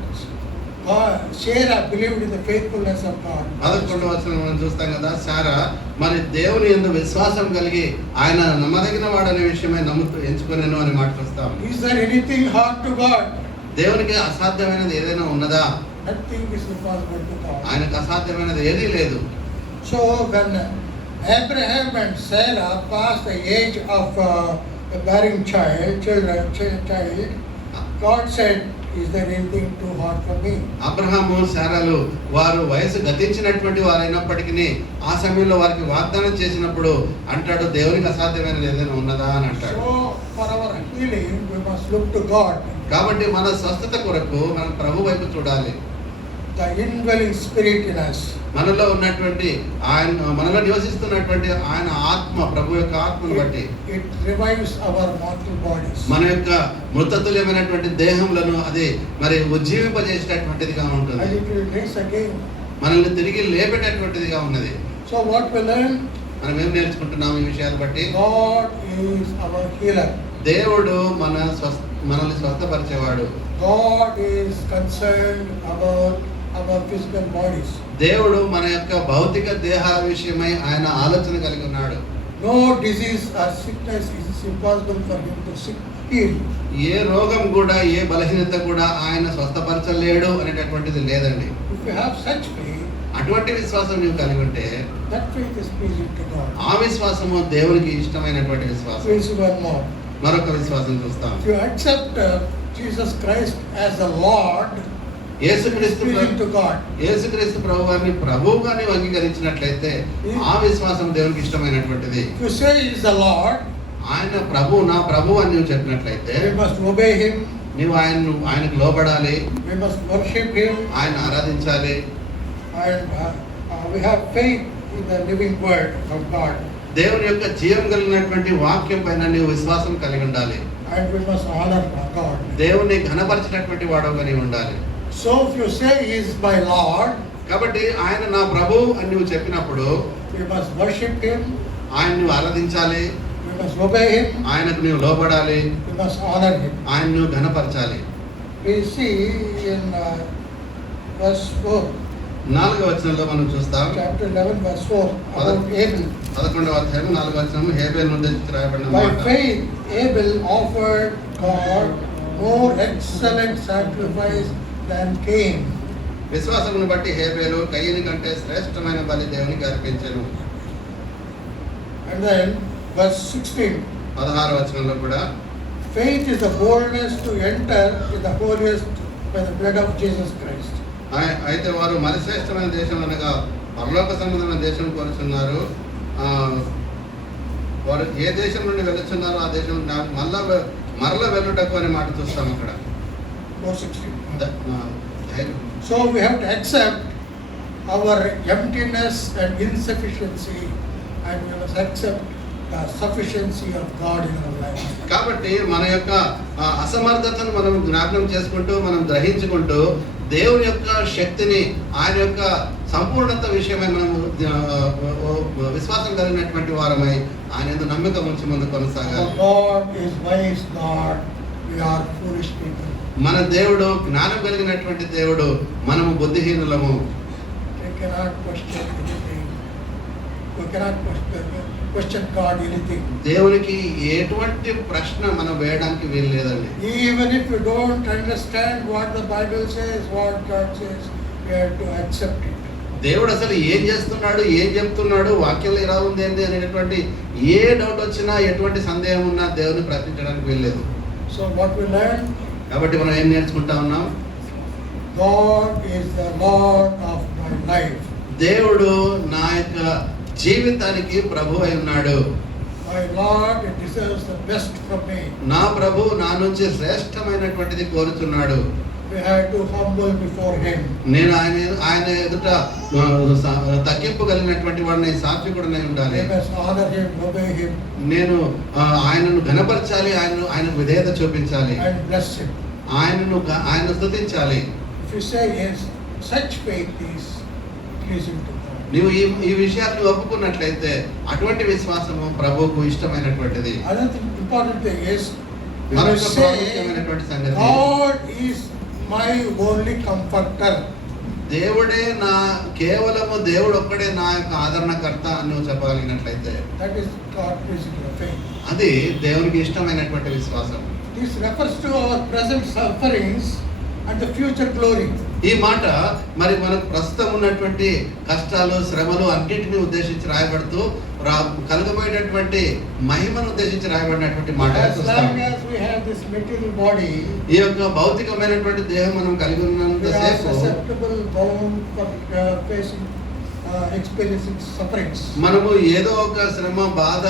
Sarah believed in the faithfulness of God. 11వ వచనం మనం చూస్తాం కదా, శారా మరి దేవుని యందు విశ్వాసం కలిగి ఆయన నమ్మదగిన వాడనే విషయమై నమ్ముతూ ఎంచుకునేను అని మాట చూస్తాం. Is there anything hard to God? దేవునికి అసాధ్యమైనది ఏదైనా ఉన్నదా? Nothing is impossible to God. ఆయనకు అసాధ్యమైనది ఏదీ లేదు. So when Abraham and Sarah passed the age of bearing child, God said, "Is there anything too hard for me?" Abraham శారాలు వారు వయసు గతించినటువంటి వారైనప్పటికీ ఆ సమయంలో వారికి వాగ్దానం చేసినప్పుడు అంటాడు, దేవునికి అసాధ్యమైనది ఏదైనా ఉన్నదా అని అంటాడు. So for our healing we must look to God. కాబట్టి మన స్వస్థత కొరకు మనం ప్రభు వైపు చూడాలి. The indwelling spirit in us. మనలో ఉన్నటువంటి ఆయన మనలో నివసిస్తున్నటువంటి ఆయన ఆత్మ, ప్రభు యొక్క ఆత్మను బట్టి It revives our mortal bodies. మన యొక్క మృతతుల్యమైనటువంటి దేహములను అది మరి ఉజ్జీవింపజేసేటటువంటిదిగా ఉంటుంది. And it will raise again. మనల్ని తిరిగి లేపేటటువంటిదిగా ఉన్నది. So what we learn? మనం ఏం నేర్చుకుంటున్నాం ఈ విషయాలు బట్టి? God is our healer. దేవుడు మనల్ని స్వస్థపరిచేవాడు. God is concerned about our physical bodies. దేవుడు మన యొక్క భౌతిక దేహాల విషయమై ఆయన ఆలోచన కలిగి ఉన్నాడు. No disease or sickness is impossible for him to heal. ఏ రోగం కూడా ఏ బలహీనత కూడా ఆయన స్వస్థపరచలేడు అనేటటువంటిది లేదండి. If you have such faith, అటువంటి విశ్వాసం నీవు కలిగి ఉంటే that faith is pleasing to God. ఆ విశ్వాసము దేవునికి ఇష్టమైనటువంటి విశ్వాసం. Please one more. మరొక విశ్వాసం చూస్తాం. If you accept Jesus Christ as the Lord, యేసుక్రీస్తు pleasing to God. యేసుక్రీస్తు ప్రభువాన్ని ప్రభువుగా నీవు అంగీకరించినట్లయితే ఆ విశ్వాసం దేవునికి ఇష్టమైనటువంటిది. If you say he is the Lord, ఆయన ప్రభు, నా ప్రభు అని నువ్వు చెప్పినట్లయితే we must obey him. నీవు ఆయనకు లోబడాలి, We must worship him, ఆయన ఆరాధించాలి. and we have faith in the living word of God. దేవుని యొక్క జీవం కలిగినటువంటి వాక్యం పైన నీవు విశ్వాసం కలిగి ఉండాలి. And we must honor God. దేవుని ఘనపరిచినటువంటి వాడుగా నీవు ఉండాలి. So if you say he is my Lord, కాబట్టి ఆయన నా ప్రభు అని నువ్వు చెప్పినప్పుడు we must worship him, ఆయన నువ్వు ఆరాధించాలి, we must obey him, ఆయనకు నీవు లోబడాలి, we must honor him. ఆయన నువ్వు ఘనపరచాలి. We see in verse 4, 4వ వచనంలో మనం చూస్తాం. chapter 11 verse 4, about Abel. 11వ అధ్యాయం 4వ వచనం హేబేలును ఉద్దేశించి రాయబడిన By మాట. faith Abel offered God more excellent sacrifice than Cain. విశ్వాసమును బట్టి హేబేలు కయీను కంటే శ్రేష్టమైన బలి దేవునికి అర్పించెను. And then verse 16, 16వ వచనంలో కూడా faith is the boldness to enter in the holiest by the blood of Jesus Christ. అయితే వారు మరి శ్రేష్టమైన దేశం అనగా పరలోక సంబంధమైన దేశం కోరుచున్నారు. వారు ఏ దేశం నుండి వెళ్ళుచున్నారో ఆ దేశం మరల వెళ్ళుటకు అనే మాట చూస్తాం అక్కడ. Verse 16. So we have to accept our emptiness and insufficiency, and we must accept the sufficiency of God in our life. కాబట్టి మన యొక్క అసమర్థతను మనం జ్ఞాపకం చేసుకుంటూ మనం గ్రహించుకుంటూ దేవుని యొక్క శక్తిని, ఆయన యొక్క సంపూర్ణత విషయమై మనము విశ్వాసం కలిగినటువంటి వారమై ఆయన యందు నమ్మకం ఉంచి ముందు కొనసాగాలి. God is wise God. We we are foolish people. మన దేవుడు జ్ఞానం కలిగినటువంటి దేవుడు, మనము బుద్ధిహీనులము. We cannot question anything. We cannot question God anything. దేవునికి ఎటువంటి ప్రశ్న మనం వేయడానికి వీలు లేదండి. Even if you don't understand what the Bible says, what God says, we have to accept it. దేవుడు అసలు ఏం చేస్తున్నాడు, ఏం చెప్తున్నాడు, వాక్యంలో ఎలా ఉంది ఏంటి అనేటటువంటి ఏ డౌట్ వచ్చినా, ఎటువంటి సందేహం ఉన్నా దేవుని ప్రశ్నించడానికి వీల్లేదు. So what we learn? కాబట్టి మనం ఏం నేర్చుకుంటా ఉన్నాం? God is the Lord of my life. దేవుడు నా యొక్క జీవితానికి ప్రభు అయి ఉన్నాడు. My Lord deserves the best from me. నా ప్రభు నా నుంచి శ్రేష్టమైనటువంటిది కోరుతున్నాడు. We have to humble before Him. నేను ఆయన ఎదుట తగ్గింపు కలిగినటువంటి వాడిని, సాత్వికుడినై ఉండాలి. We must honor Him, obey Him, నేను ఆయనను ఘనపరచాలి, ఆయనకు విధేయత చూపించాలి, and bless Him. ఆయన స్తుతించాలి. If you say yes, such faith is pleasing to God. నీవు ఈ విషయాన్ని ఒప్పుకున్నట్లయితే అటువంటి విశ్వాసము ప్రభువుకు ఇష్టమైనటువంటిది. Another important thing is we మరొక must say ప్రాముఖ్యమైనటువంటి సంగతి, God is my only comforter. దేవుడే కేవలము దేవుడు ఒక్కడే నా యొక్క ఆదరణకర్త అని నువ్వు చెప్పగలిగినట్లయితే That is God pleasing faith. అది దేవునికి ఇష్టమైనటువంటి విశ్వాసం. This refers to our present sufferings and the future glory. ఈ మాట మరి మనకు ప్రస్తుతం ఉన్నటువంటి కష్టాలు, శ్రమలు అన్నింటినీ ఉద్దేశించి రాయబడుతూ కలుగబోయేటటువంటి మహిమను ఉద్దేశించి రాయబడినటువంటి మాట. As long as we have this material body, ఈ యొక్క భౌతికమైనటువంటి దేహం మనం కలిగి we ఉన్నంత are సేపు susceptible, bound for facing, experiencing sufferings. మనము ఏదో ఒక శ్రమ, బాధ,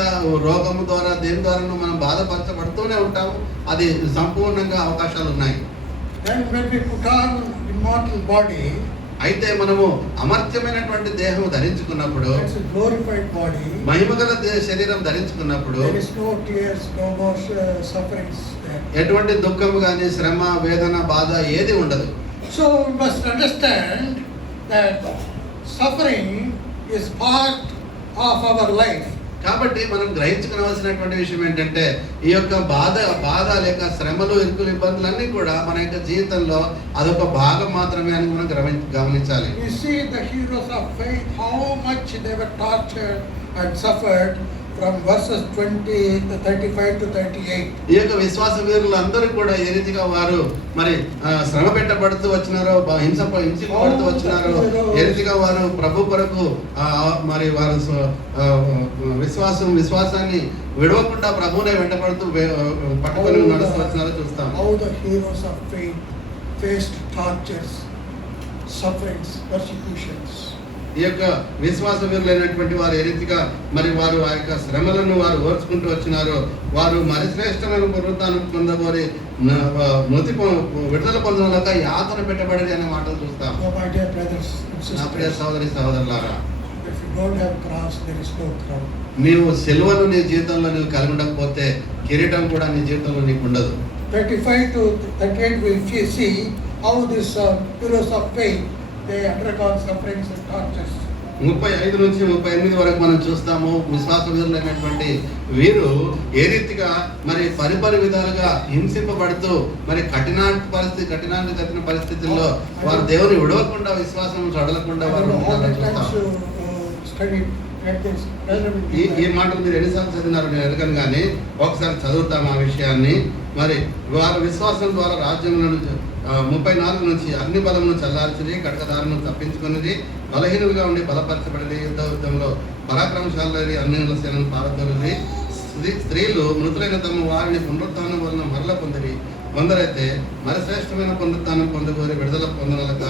రోగము ద్వారా దేని ద్వారానూ మనం బాధపరచబడుతూనే ఉంటాము. అది సంపూర్ణంగా అవకాశాలు ఉన్నాయి. Then when we put on immortal body, అయితే మనము అమర్త్యమైనటువంటి దేహం ధరించుకున్నప్పుడు, it's a glorified body, మహిమగల శరీరం ధరించుకున్నప్పుడు there is no tears, no more sufferings there. ఎటువంటి దుఃఖము కానీ, శ్రమ, వేదన, బాధ ఏది ఉండదు. So we must understand that suffering is part of our life. కాబట్టి మనం గ్రహించుకోవాల్సినటువంటి విషయం ఏంటంటే, ఈ యొక్క బాధ లేక శ్రమలు, ఇరుకులు, ఇబ్బందులన్నీ కూడా మన యొక్క జీవితంలో అదొక భాగం మాత్రమే అని మనం గమనించాలి. We see the heroes of faith, how much they were tortured and suffered from verses 35 to 38. ఈ యొక్క విశ్వాస వీరులు అందరూ కూడా ఏ రీతిగా వారు మరి శ్రమ పెట్టబడుతూ వచ్చినారో, హింసింపబడుతూ వచ్చినారో, ఏ రీతిగా వారు ప్రభు కొరకు మరి వారు విశ్వాసాన్ని విడవకుండా ప్రభువునే వెంటబడుతూ పట్టుకొని నడుస్తూ వచ్చినారో చూస్తాం. How the heroes of faith faced tortures, sufferings, persecutions. ఈ యొక్క విశ్వాస వీరులైనటువంటి వారు ఏ రీతిగా మరి వారు ఆ యొక్క శ్రమలను వారు ఓర్చుకుంటూ వచ్చినారో, వారు మరి శ్రేష్టమైన పునరుత్థానం పొందబోరి విడుదల పొందలేక యాతన పెట్టబడి అనే మాటలు చూస్తాం. My dear brothers and నా ప్రియ sisters, సహోదరులారా, if you don't have cross, there is no crown. నీవు సిలువను నీ జీవితంలో నీవు కలిగి ఉండకపోతే కిరీటం కూడా నీ జీవితంలో నీకు ఉండదు. 35 to 38 we see how these heroes of faith, they undergone sufferings and tortures. 35 నుంచి 38 వరకు మనం చూస్తాము. విశ్వాస వీరులైనటువంటి వీరు ఏ రీతిగా మరి పరిపరి విధాలుగా హింసింపబడుతూ మరి కఠిన పరిస్థితుల్లో వారు దేవుని విడవకుండా, విశ్వాసం చడలకుండా వారు చూస్తాం. ఈ మాటలు మీరు ఎన్నిసార్లు చదివినారు నేను ఎరగను, కానీ ఒకసారి చదువుతాం ఆ విషయాన్ని. మరి వారు విశ్వాసం ద్వారా రాజ్యములను 34 నుంచి అన్ని బలమును చల్లార్చిరి, కటకదారును తప్పించుకున్నది, బలహీనులుగా ఉండి బలపరచబడి యుద్ధంలో పరాక్రమశాలి అన్యుల సేనను పారదోలిది. స్త్రీలు మృతులైన తమ వారిని పునరుత్థానం వలన మరల పొందిరి. కొందరైతే మరి శ్రేష్టమైన పునరుత్థానం పొందగోరి విడుదల పొందనలక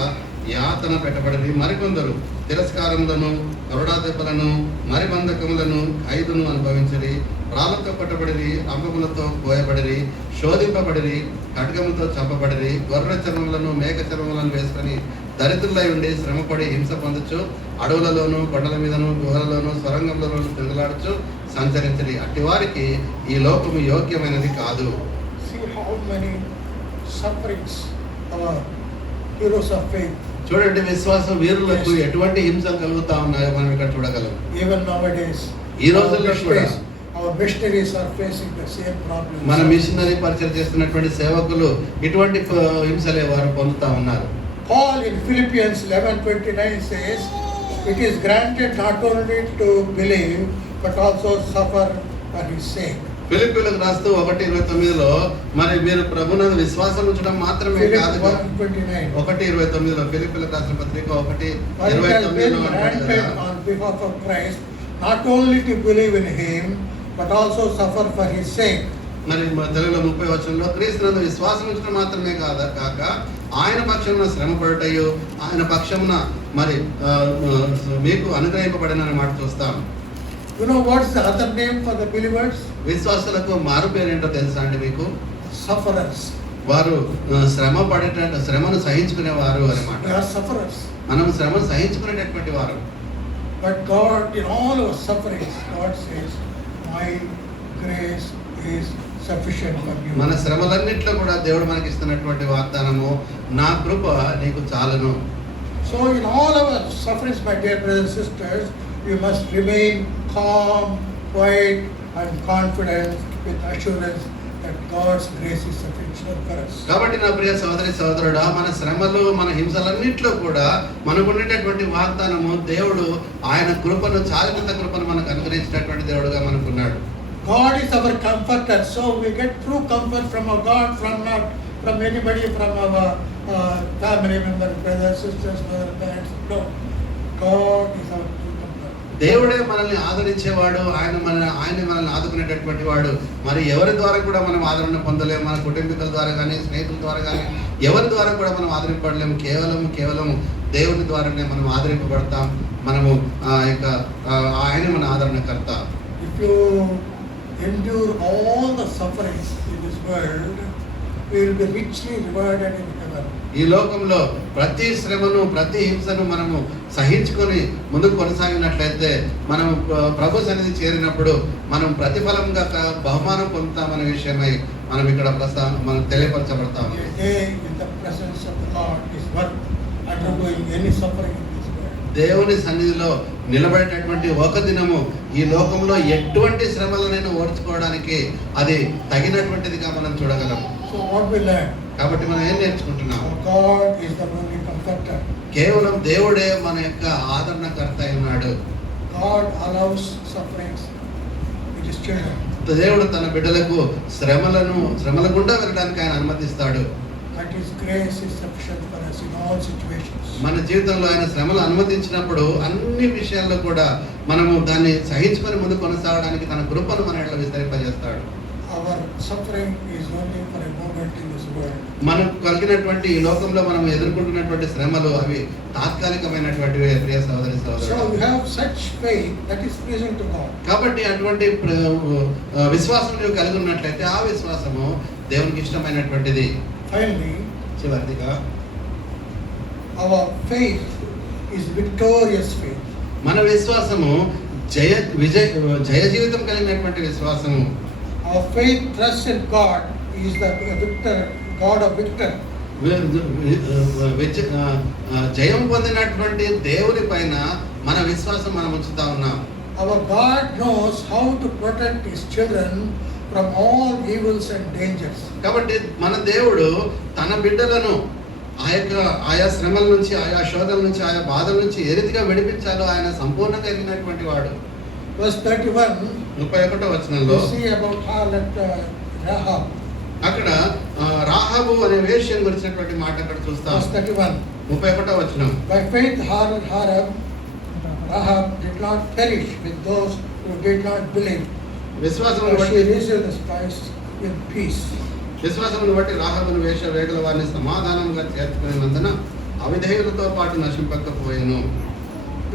యాతన పెట్టబడి, మరికొందరు తిరస్కారములను, కొరడా దెబ్బలను, మరి బంధకములను, ఖైదును అనుభవించరి. రాళ్లతో కొట్టబడిరి, రంపములతో కోయబడిరి, శోధింపబడిరి, ఖడ్గముతో చంపబడిరి. గొర్రె చర్మములను, మేక చర్మములను వేసుకొని దరిద్రులై ఉండి శ్రమపడి హింస పొందొచ్చు. అడవులలోను, కొండల మీదను, గుహలలోను, స్వరంగంలోను తింగలాడుచు సంచరించరి. అట్టి వారికి ఈ లోకము యోగ్యమైనది కాదు. See how many sufferings our heroes of faith. చూడండి, విశ్వాస వీరులకు ఎటువంటి హింసలు కలుగుతా ఉన్నాయో మనం ఇక్కడ చూడగలం. Even nowadays, ఈ రోజుల్లో కూడా our missionaries are facing the same problem. మన మిషనరీ పరిచయం చేస్తున్నటువంటి సేవకులు ఇటువంటి హింసలే వారు పొందుతా ఉన్నారు. Paul in Philippians 11:29 says, it is granted not only to believe but also suffer for his sake. ఫిలిప్పీయులకు రాస్తూ 1:29లో మరి మీరు ప్రభునందు విశ్వాసం ఉంచడం మాత్రమే కాదు, 1:29లో ఫిలిప్పీయులకు రాసిన పత్రిక 1:29లో అంటాడు on behalf of Christ not only to believe in him but also suffer for his sake. మరి తెలుగులో 30 వచనంలో క్రీస్తునందు విశ్వాసం ఉంచడం మాత్రమే కాక ఆయన పక్షమున శ్రమ పడుటయు ఆయన పక్షమున మరి మీకు అనుగ్రహింపబడిన మాట చూస్తాం. You know what's the other name for the believers? విశ్వాసులకు మారు పేరేంటో తెలుసా అండి మీకు? Sufferers. వారు శ్రమను సహించుకునేవారు అన్నమాట. They are sufferers. మనం శ్రమను సహించుకునేటటువంటి వారు. But God, in all our sufferings, God says, my grace is sufficient for you. మన శ్రమలన్నిట్లో కూడా దేవుడు మనకి ఇస్తున్నటువంటి వాగ్దానము, నా కృప నీకు చాలును. So in all our sufferings, my dear brothers and sisters, we must remain calm, quiet and confident with assurance that God's grace is sufficient for us. కాబట్టి నా ప్రియ సోదరుడా, మన శ్రమలు మన హింసలన్నిట్లో కూడా మనకు ఉండేటటువంటి వాగ్దానము, దేవుడు ఆయన కృపను, చాలినంత కృపను మనకు అనుగ్రహించినటువంటి దేవుడుగా మనకున్నాడు. God is our comforter, so we get true comfort from our God, not from anybody, from our family members, brothers, sisters, mother, parents. No, God is our true comfort. దేవుడే మనల్ని ఆదరించేవాడు, ఆయన మనల్ని ఆదుకునేటటువంటి వాడు. మరి ఎవరి ద్వారా కూడా మనం ఆదరణ పొందలేము. మన కుటుంబీకుల ద్వారా కానీ, స్నేహితుల ద్వారా కానీ, ఎవరి ద్వారా కూడా మనం ఆదరింపబడలేము. కేవలం దేవుని ద్వారానే మనం ఆదరింపబడతాం. మనము ఆయన మన ఆదరణకర్త. If you endure all the sufferings in this world, we will be richly rewarded in heaven. ఈ లోకంలో ప్రతి శ్రమను, ప్రతి హింసను మనము సహించుకొని ముందుకు కొనసాగినట్లయితే మనం ప్రభు సన్నిధి చేరినప్పుడు మనం ప్రతిఫలంగా బహుమానం పొందుతామనే విషయమై మనం ఇక్కడ మనం తెలియపరచబడతాం. A day in the presence of the Lord is worth undergoing any suffering in this world. దేవుని సన్నిధిలో నిలబడేటటువంటి ఒక దినము ఈ లోకంలో ఎటువంటి శ్రమలనైనా ఓర్చుకోవడానికి అది తగినటువంటిదిగా మనం చూడగలం. So what we learn? కాబట్టి మనం ఏం నేర్చుకుంటున్నాం? God is the only comforter. కేవలం దేవుడే మన యొక్క ఆదరణకర్త అయి ఉన్నాడు. God allows sufferings with his children. దేవుడు తన బిడ్డలకు శ్రమల గుండా వెళ్ళడానికి ఆయన అనుమతిస్తాడు. But his grace is sufficient for us in all situations. మన జీవితంలో ఆయన శ్రమలు అనుమతించినప్పుడు అన్ని విషయాల్లో కూడా మనము దాన్ని సహించుకొని ముందు కొనసాగడానికి తన కృపను మన ఎడల విస్తరింపజేస్తాడు. Our suffering is only for a moment in this world. మనకు కలిగినటువంటి ఈ లోకంలో మనం ఎదుర్కొంటున్నటువంటి శ్రమలు అవి తాత్కాలికమైనటువంటివి ప్రియ సోదరి సోదరుడు. So we have such faith that is pleasing to God. కాబట్టి అటువంటి విశ్వాసం నీవు కలిగి ఉన్నట్లయితే ఆ విశ్వాసము దేవునికి ఇష్టమైనటువంటిది. Finally, చివరిగా our faith is victorious faith. మన విశ్వాసము జయ జీవితం కలిగినటువంటి విశ్వాసము. Our faith trusts in God is the victor, God of victor. జయం పొందినటువంటి దేవుని పైన మన విశ్వాసం మనం ఉంచుతా ఉన్నాం. Our God knows how to protect his children from all evils and dangers. కాబట్టి మన దేవుడు తన బిడ్డలను ఆయా శ్రమల నుంచి, ఆయా శోధల నుంచి, ఆయా బాధల నుంచి ఏ రీతిగా విడిపించాలో ఆయన సంపూర్ణంగా ఎరిగినటువంటి వాడు. Verse 31, 31వ వచనంలో we see about Rahab. అక్కడ రాహాబు అనే వేశ్యను గురించినటువంటి మాట అక్కడ చూస్తాం. Verse 31. 31వ వచనం. By faith Rahab did not perish with those who did not believe. విశ్వాసమును She బట్టి received the spice with peace. విశ్వాసమును బట్టి రాహాబును వేశ్య వేగల వారిని సమాధానంగా చేర్చుకునేందున అవిధేయులతో పాటు నశింపకపోయెను.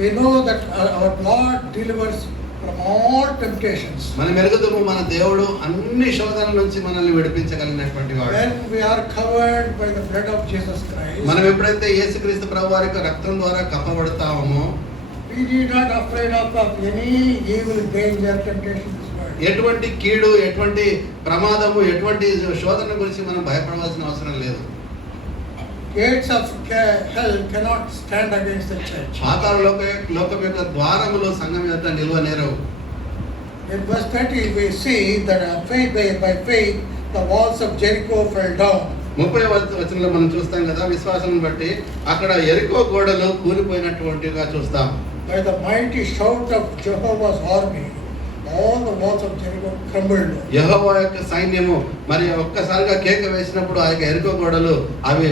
We know that our Lord delivers from all temptations. మన మెరుగుదము మన దేవుడు అన్ని శోధనల నుంచి మనల్ని విడిపించగలిగినటువంటి వాడు. When we are covered by the blood of Jesus Christ, మనం ఎప్పుడైతే యేసుక్రీస్తు ప్రభు వారి యొక్క రక్తం ద్వారా కప్పబడతామో we need not afraid of any evil, danger, temptation in this world. ఎటువంటి కీడు, ఎటువంటి ప్రమాదము, ఎటువంటి శోధన గురించి మనం భయపడవలసిన అవసరం లేదు. Gates of hell cannot stand against the church. పాతాళ లోకం యొక్క ద్వారములు సంఘం యొక్క నిలువనేరవు. In verse 30, we see that by faith, the walls of Jericho fell down. 30వ వచనంలో మనం చూస్తాం కదా, విశ్వాసం బట్టి అక్కడ ఎరికో గోడలు కూలిపోయినటువంటిగా చూస్తాం. By the mighty shout of Jehovah's army, all the walls of Jericho crumbled. యెహోవా యొక్క సైన్యము మరి ఒక్కసారిగా కేక వేసినప్పుడు ఆ యొక్క ఎరికో గోడలు అవి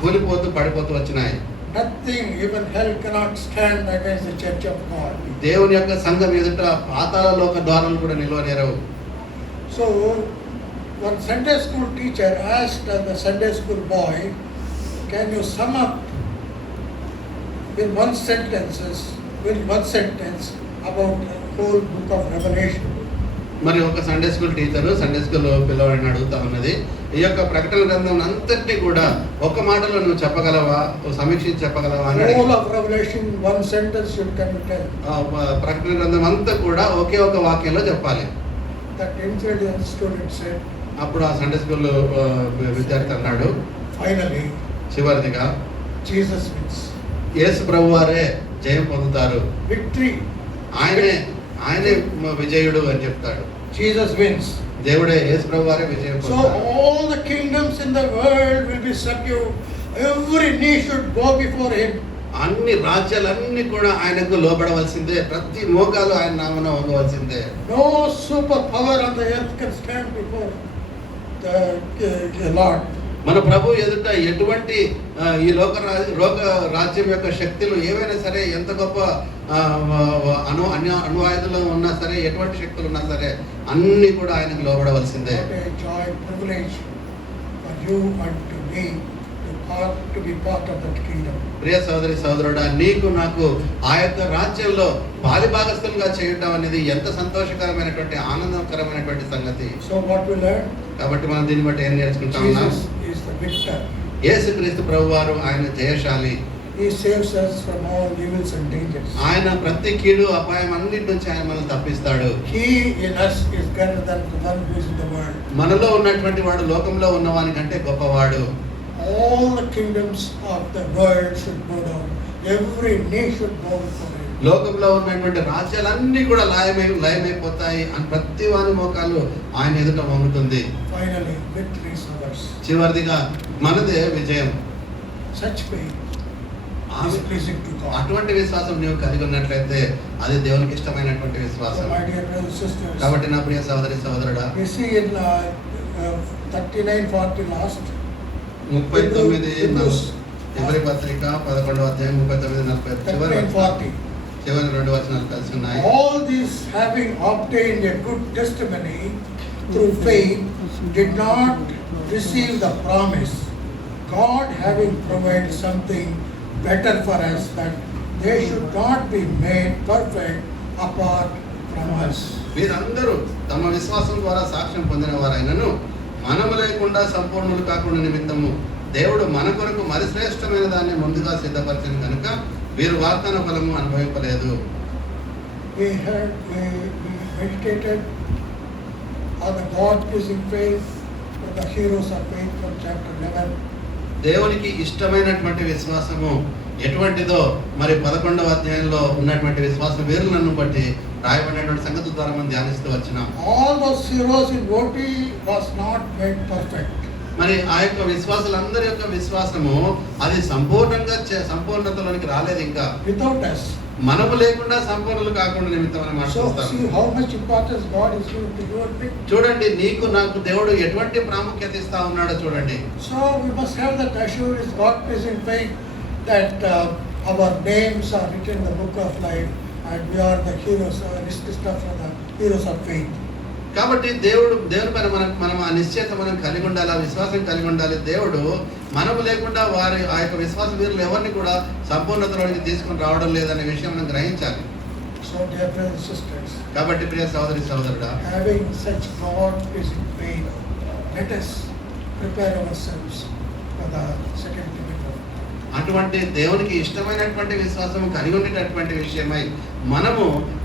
కూలిపోతూ పడిపోతూ వచ్చినాయి. Nothing, even hell cannot stand against the church of God. దేవుని యొక్క సంఘం ఎదుట పాతాళ లోక ద్వారాలు కూడా నిలవనేరవు. So, one Sunday school teacher asked the Sunday school boy, can you sum up in one sentence about the whole book of Revelation? మరి ఒక Sunday school teacher Sunday school పిల్లవాడిని అడుగుతా ఉన్నది, ఈ యొక్క ప్రకటన గ్రంథం అంతటినీ కూడా ఒక మాటలో నువ్వు చెప్పగలవా, సమీక్షించి చెప్పగలవా అని. Whole of Revelation, one sentence you can tell. ప్రకటన గ్రంథం అంతా కూడా ఒకే ఒక వాక్యంలో చెప్పాలి. That intelligent student said, అప్పుడు ఆ సండే స్కూల్ విద్యార్థి అన్నాడు, finally, చివరిదిగా Jesus wins. యేసు ప్రభు వారే జయం పొందుతారు, Victory. ఆయనే విజయుడు అని చెప్తాడు. Jesus wins. దేవుడే, యేసు ప్రభు వారే విజయం So పొందుతారు. all the kingdoms in the world will be subdued. Every knee should bow before him. అన్ని రాజ్యాలన్నీ కూడా ఆయనకు లోబడవలసిందే, ప్రతి మోకాలు ఆయన నామన వంగవలసిందే. No super power on the earth can stand before the Lord. మన ప్రభు ఎదుట ఎటువంటి ఈ లోక రాజ్యం యొక్క శక్తులు ఏవైనా సరే, ఎంత గొప్ప అణువాయుధాలు ఉన్నా సరే, ఎటువంటి శక్తులు ఉన్నా సరే, అన్ని కూడా ఆయనకు లోబడవలసిందే. What a joy, privilege for you and to me to be part of that kingdom. ప్రియ సోదరి సోదరుడా, నీకు నాకు ఆ యొక్క రాజ్యంలో పాలిభాగస్తులుగా చేయడం అనేది ఎంత సంతోషకరమైనటువంటి ఆనందకరమైనటువంటి సంగతి. So what we learn? కాబట్టి మనం దీన్ని బట్టి ఏం నేర్చుకుంటా ఉన్నాం? Jesus is the victor. యేసుక్రీస్తు ప్రభువారు ఆయన జయశాలి. He saves us from all evils and dangers. ఆయన ప్రతి కీడు అపాయం అన్నిటి నుంచి ఆయన మనల్ని తప్పిస్తాడు. He in us is greater than the one who is in the world. మనలో ఉన్నటువంటి వాడు లోకంలో ఉన్నవాని కంటే గొప్పవాడు. All the kingdoms of the world should bow down. Every knee should bow before him. లోకంలో ఉన్నటువంటి రాజ్యాలన్నీ కూడా లయమైపోతాయి అని ప్రతి వాని మోకాలు ఆయన ఎదుట వంగుతుంది. Finally, victory is ours. చివరిదిగా మనదే విజయం. Such faith is pleasing to God. అటువంటి విశ్వాసం నీవు కలిగి ఉన్నట్లయితే అది దేవునికి ఇష్టమైనటువంటి So విశ్వాసం. my dear brothers and sisters, కాబట్టి నా ప్రియ సోదరి సోదరుడా, we see in 39:40 last. 39 ఎవరి పత్రిక 11వ అధ్యాయం 39:40 చివరి 2 వచనాలు కలిసి ఉన్నాయి. All these having obtained a good testimony through faith did not receive the promise, God having provided something better for us, that they should not be made perfect apart from us. వీరందరూ తమ విశ్వాసం ద్వారా సాక్ష్యం పొందిన వారైనను మనము లేకుండా సంపూర్ణులు కాకుండా నిమిత్తము దేవుడు మన కొరకు మరి శ్రేష్టమైన దాన్ని ముందుగా సిద్ధపరిచిన కనుక వీరు వాగ్దాన ఫలము అనుభవింపలేదు. We meditated on the God-pleasing faith of the heroes of faith from chapter 11. దేవునికి ఇష్టమైనటువంటి విశ్వాసము ఎటువంటిదో మరి 11వ అధ్యాయంలో ఉన్నటువంటి విశ్వాస వీరులను బట్టి రాయబడినటువంటి సంగతుల ద్వారా మనం ధ్యానిస్తూ వచ్చినాం. All those heroes in OT was not made perfect. మరి ఆ యొక్క విశ్వాసులందరి యొక్క విశ్వాసము అది సంపూర్ణతలోనికి రాలేదు ఇంకా. Without us. మనము లేకుండా సంపూర్ణులు కాకుండా నిమిత్తం So మాట్లాడుతాం. see how much importance God is giving to you and me. చూడండి, నీకు నాకు దేవుడు ఎటువంటి ప్రాముఖ్యత ఇస్తా ఉన్నాడో చూడండి. So we must have that assurance, God-pleasing faith, that our names are written in the book of life and we are the heroes, list of the heroes of faith. కాబట్టి దేవుని పైన మనం ఆ నిశ్చయత మనం కలిగి ఉండాలి, ఆ విశ్వాసం కలిగి ఉండాలి. దేవుడు మనము లేకుండా వారి ఆ యొక్క విశ్వాస వీరులు ఎవరిని కూడా సంపూర్ణతలోకి తీసుకుని రావడం లేదనే విషయం మనం గ్రహించాలి. So dear brothers and sisters, కాబట్టి ప్రియ సోదరి సోదరుడా, having such God-pleasing faith, let us prepare ourselves for the second coming. అటువంటి దేవునికి ఇష్టమైనటువంటి విశ్వాసం కలిగి ఉండేటటువంటి విషయమై మనము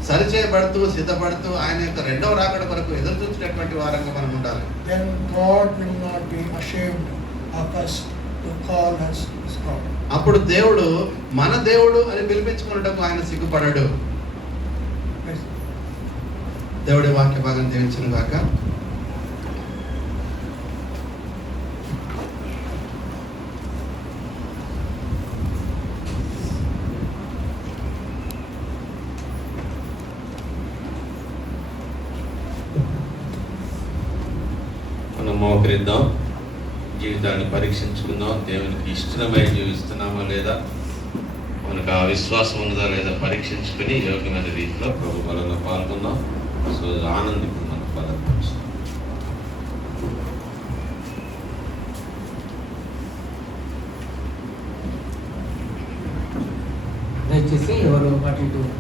సరిచేయబడుతూ సిద్ధపడుతూ ఆయన యొక్క రెండవ రాకడ వరకు ఎదురు చూసేటటువంటి వారంగా మనం ఉండాలి. Then God will not be ashamed of us to call us his God. అప్పుడు దేవుడు మన దేవుడు అని పిలిపించుకున్నటకు ఆయన సిగ్గుపడడు. దేవుడి వాక్య భాగం దీవించిన గాక. మనం మోకరిద్దాం, జీవితాన్ని పరీక్షించుకుందాం. దేవునికి ఇష్టమై జీవిస్తున్నామా లేదా, మనకు ఆ విశ్వాసం ఉన్నదా లేదా పరీక్షించుకుని యోగ్యమైన రీతిలో ప్రభు బలంలో పాల్గొందాం. సో ఆనందిస్తున్నాం బలం. దయచేసి ఎవరు అటు ఇటు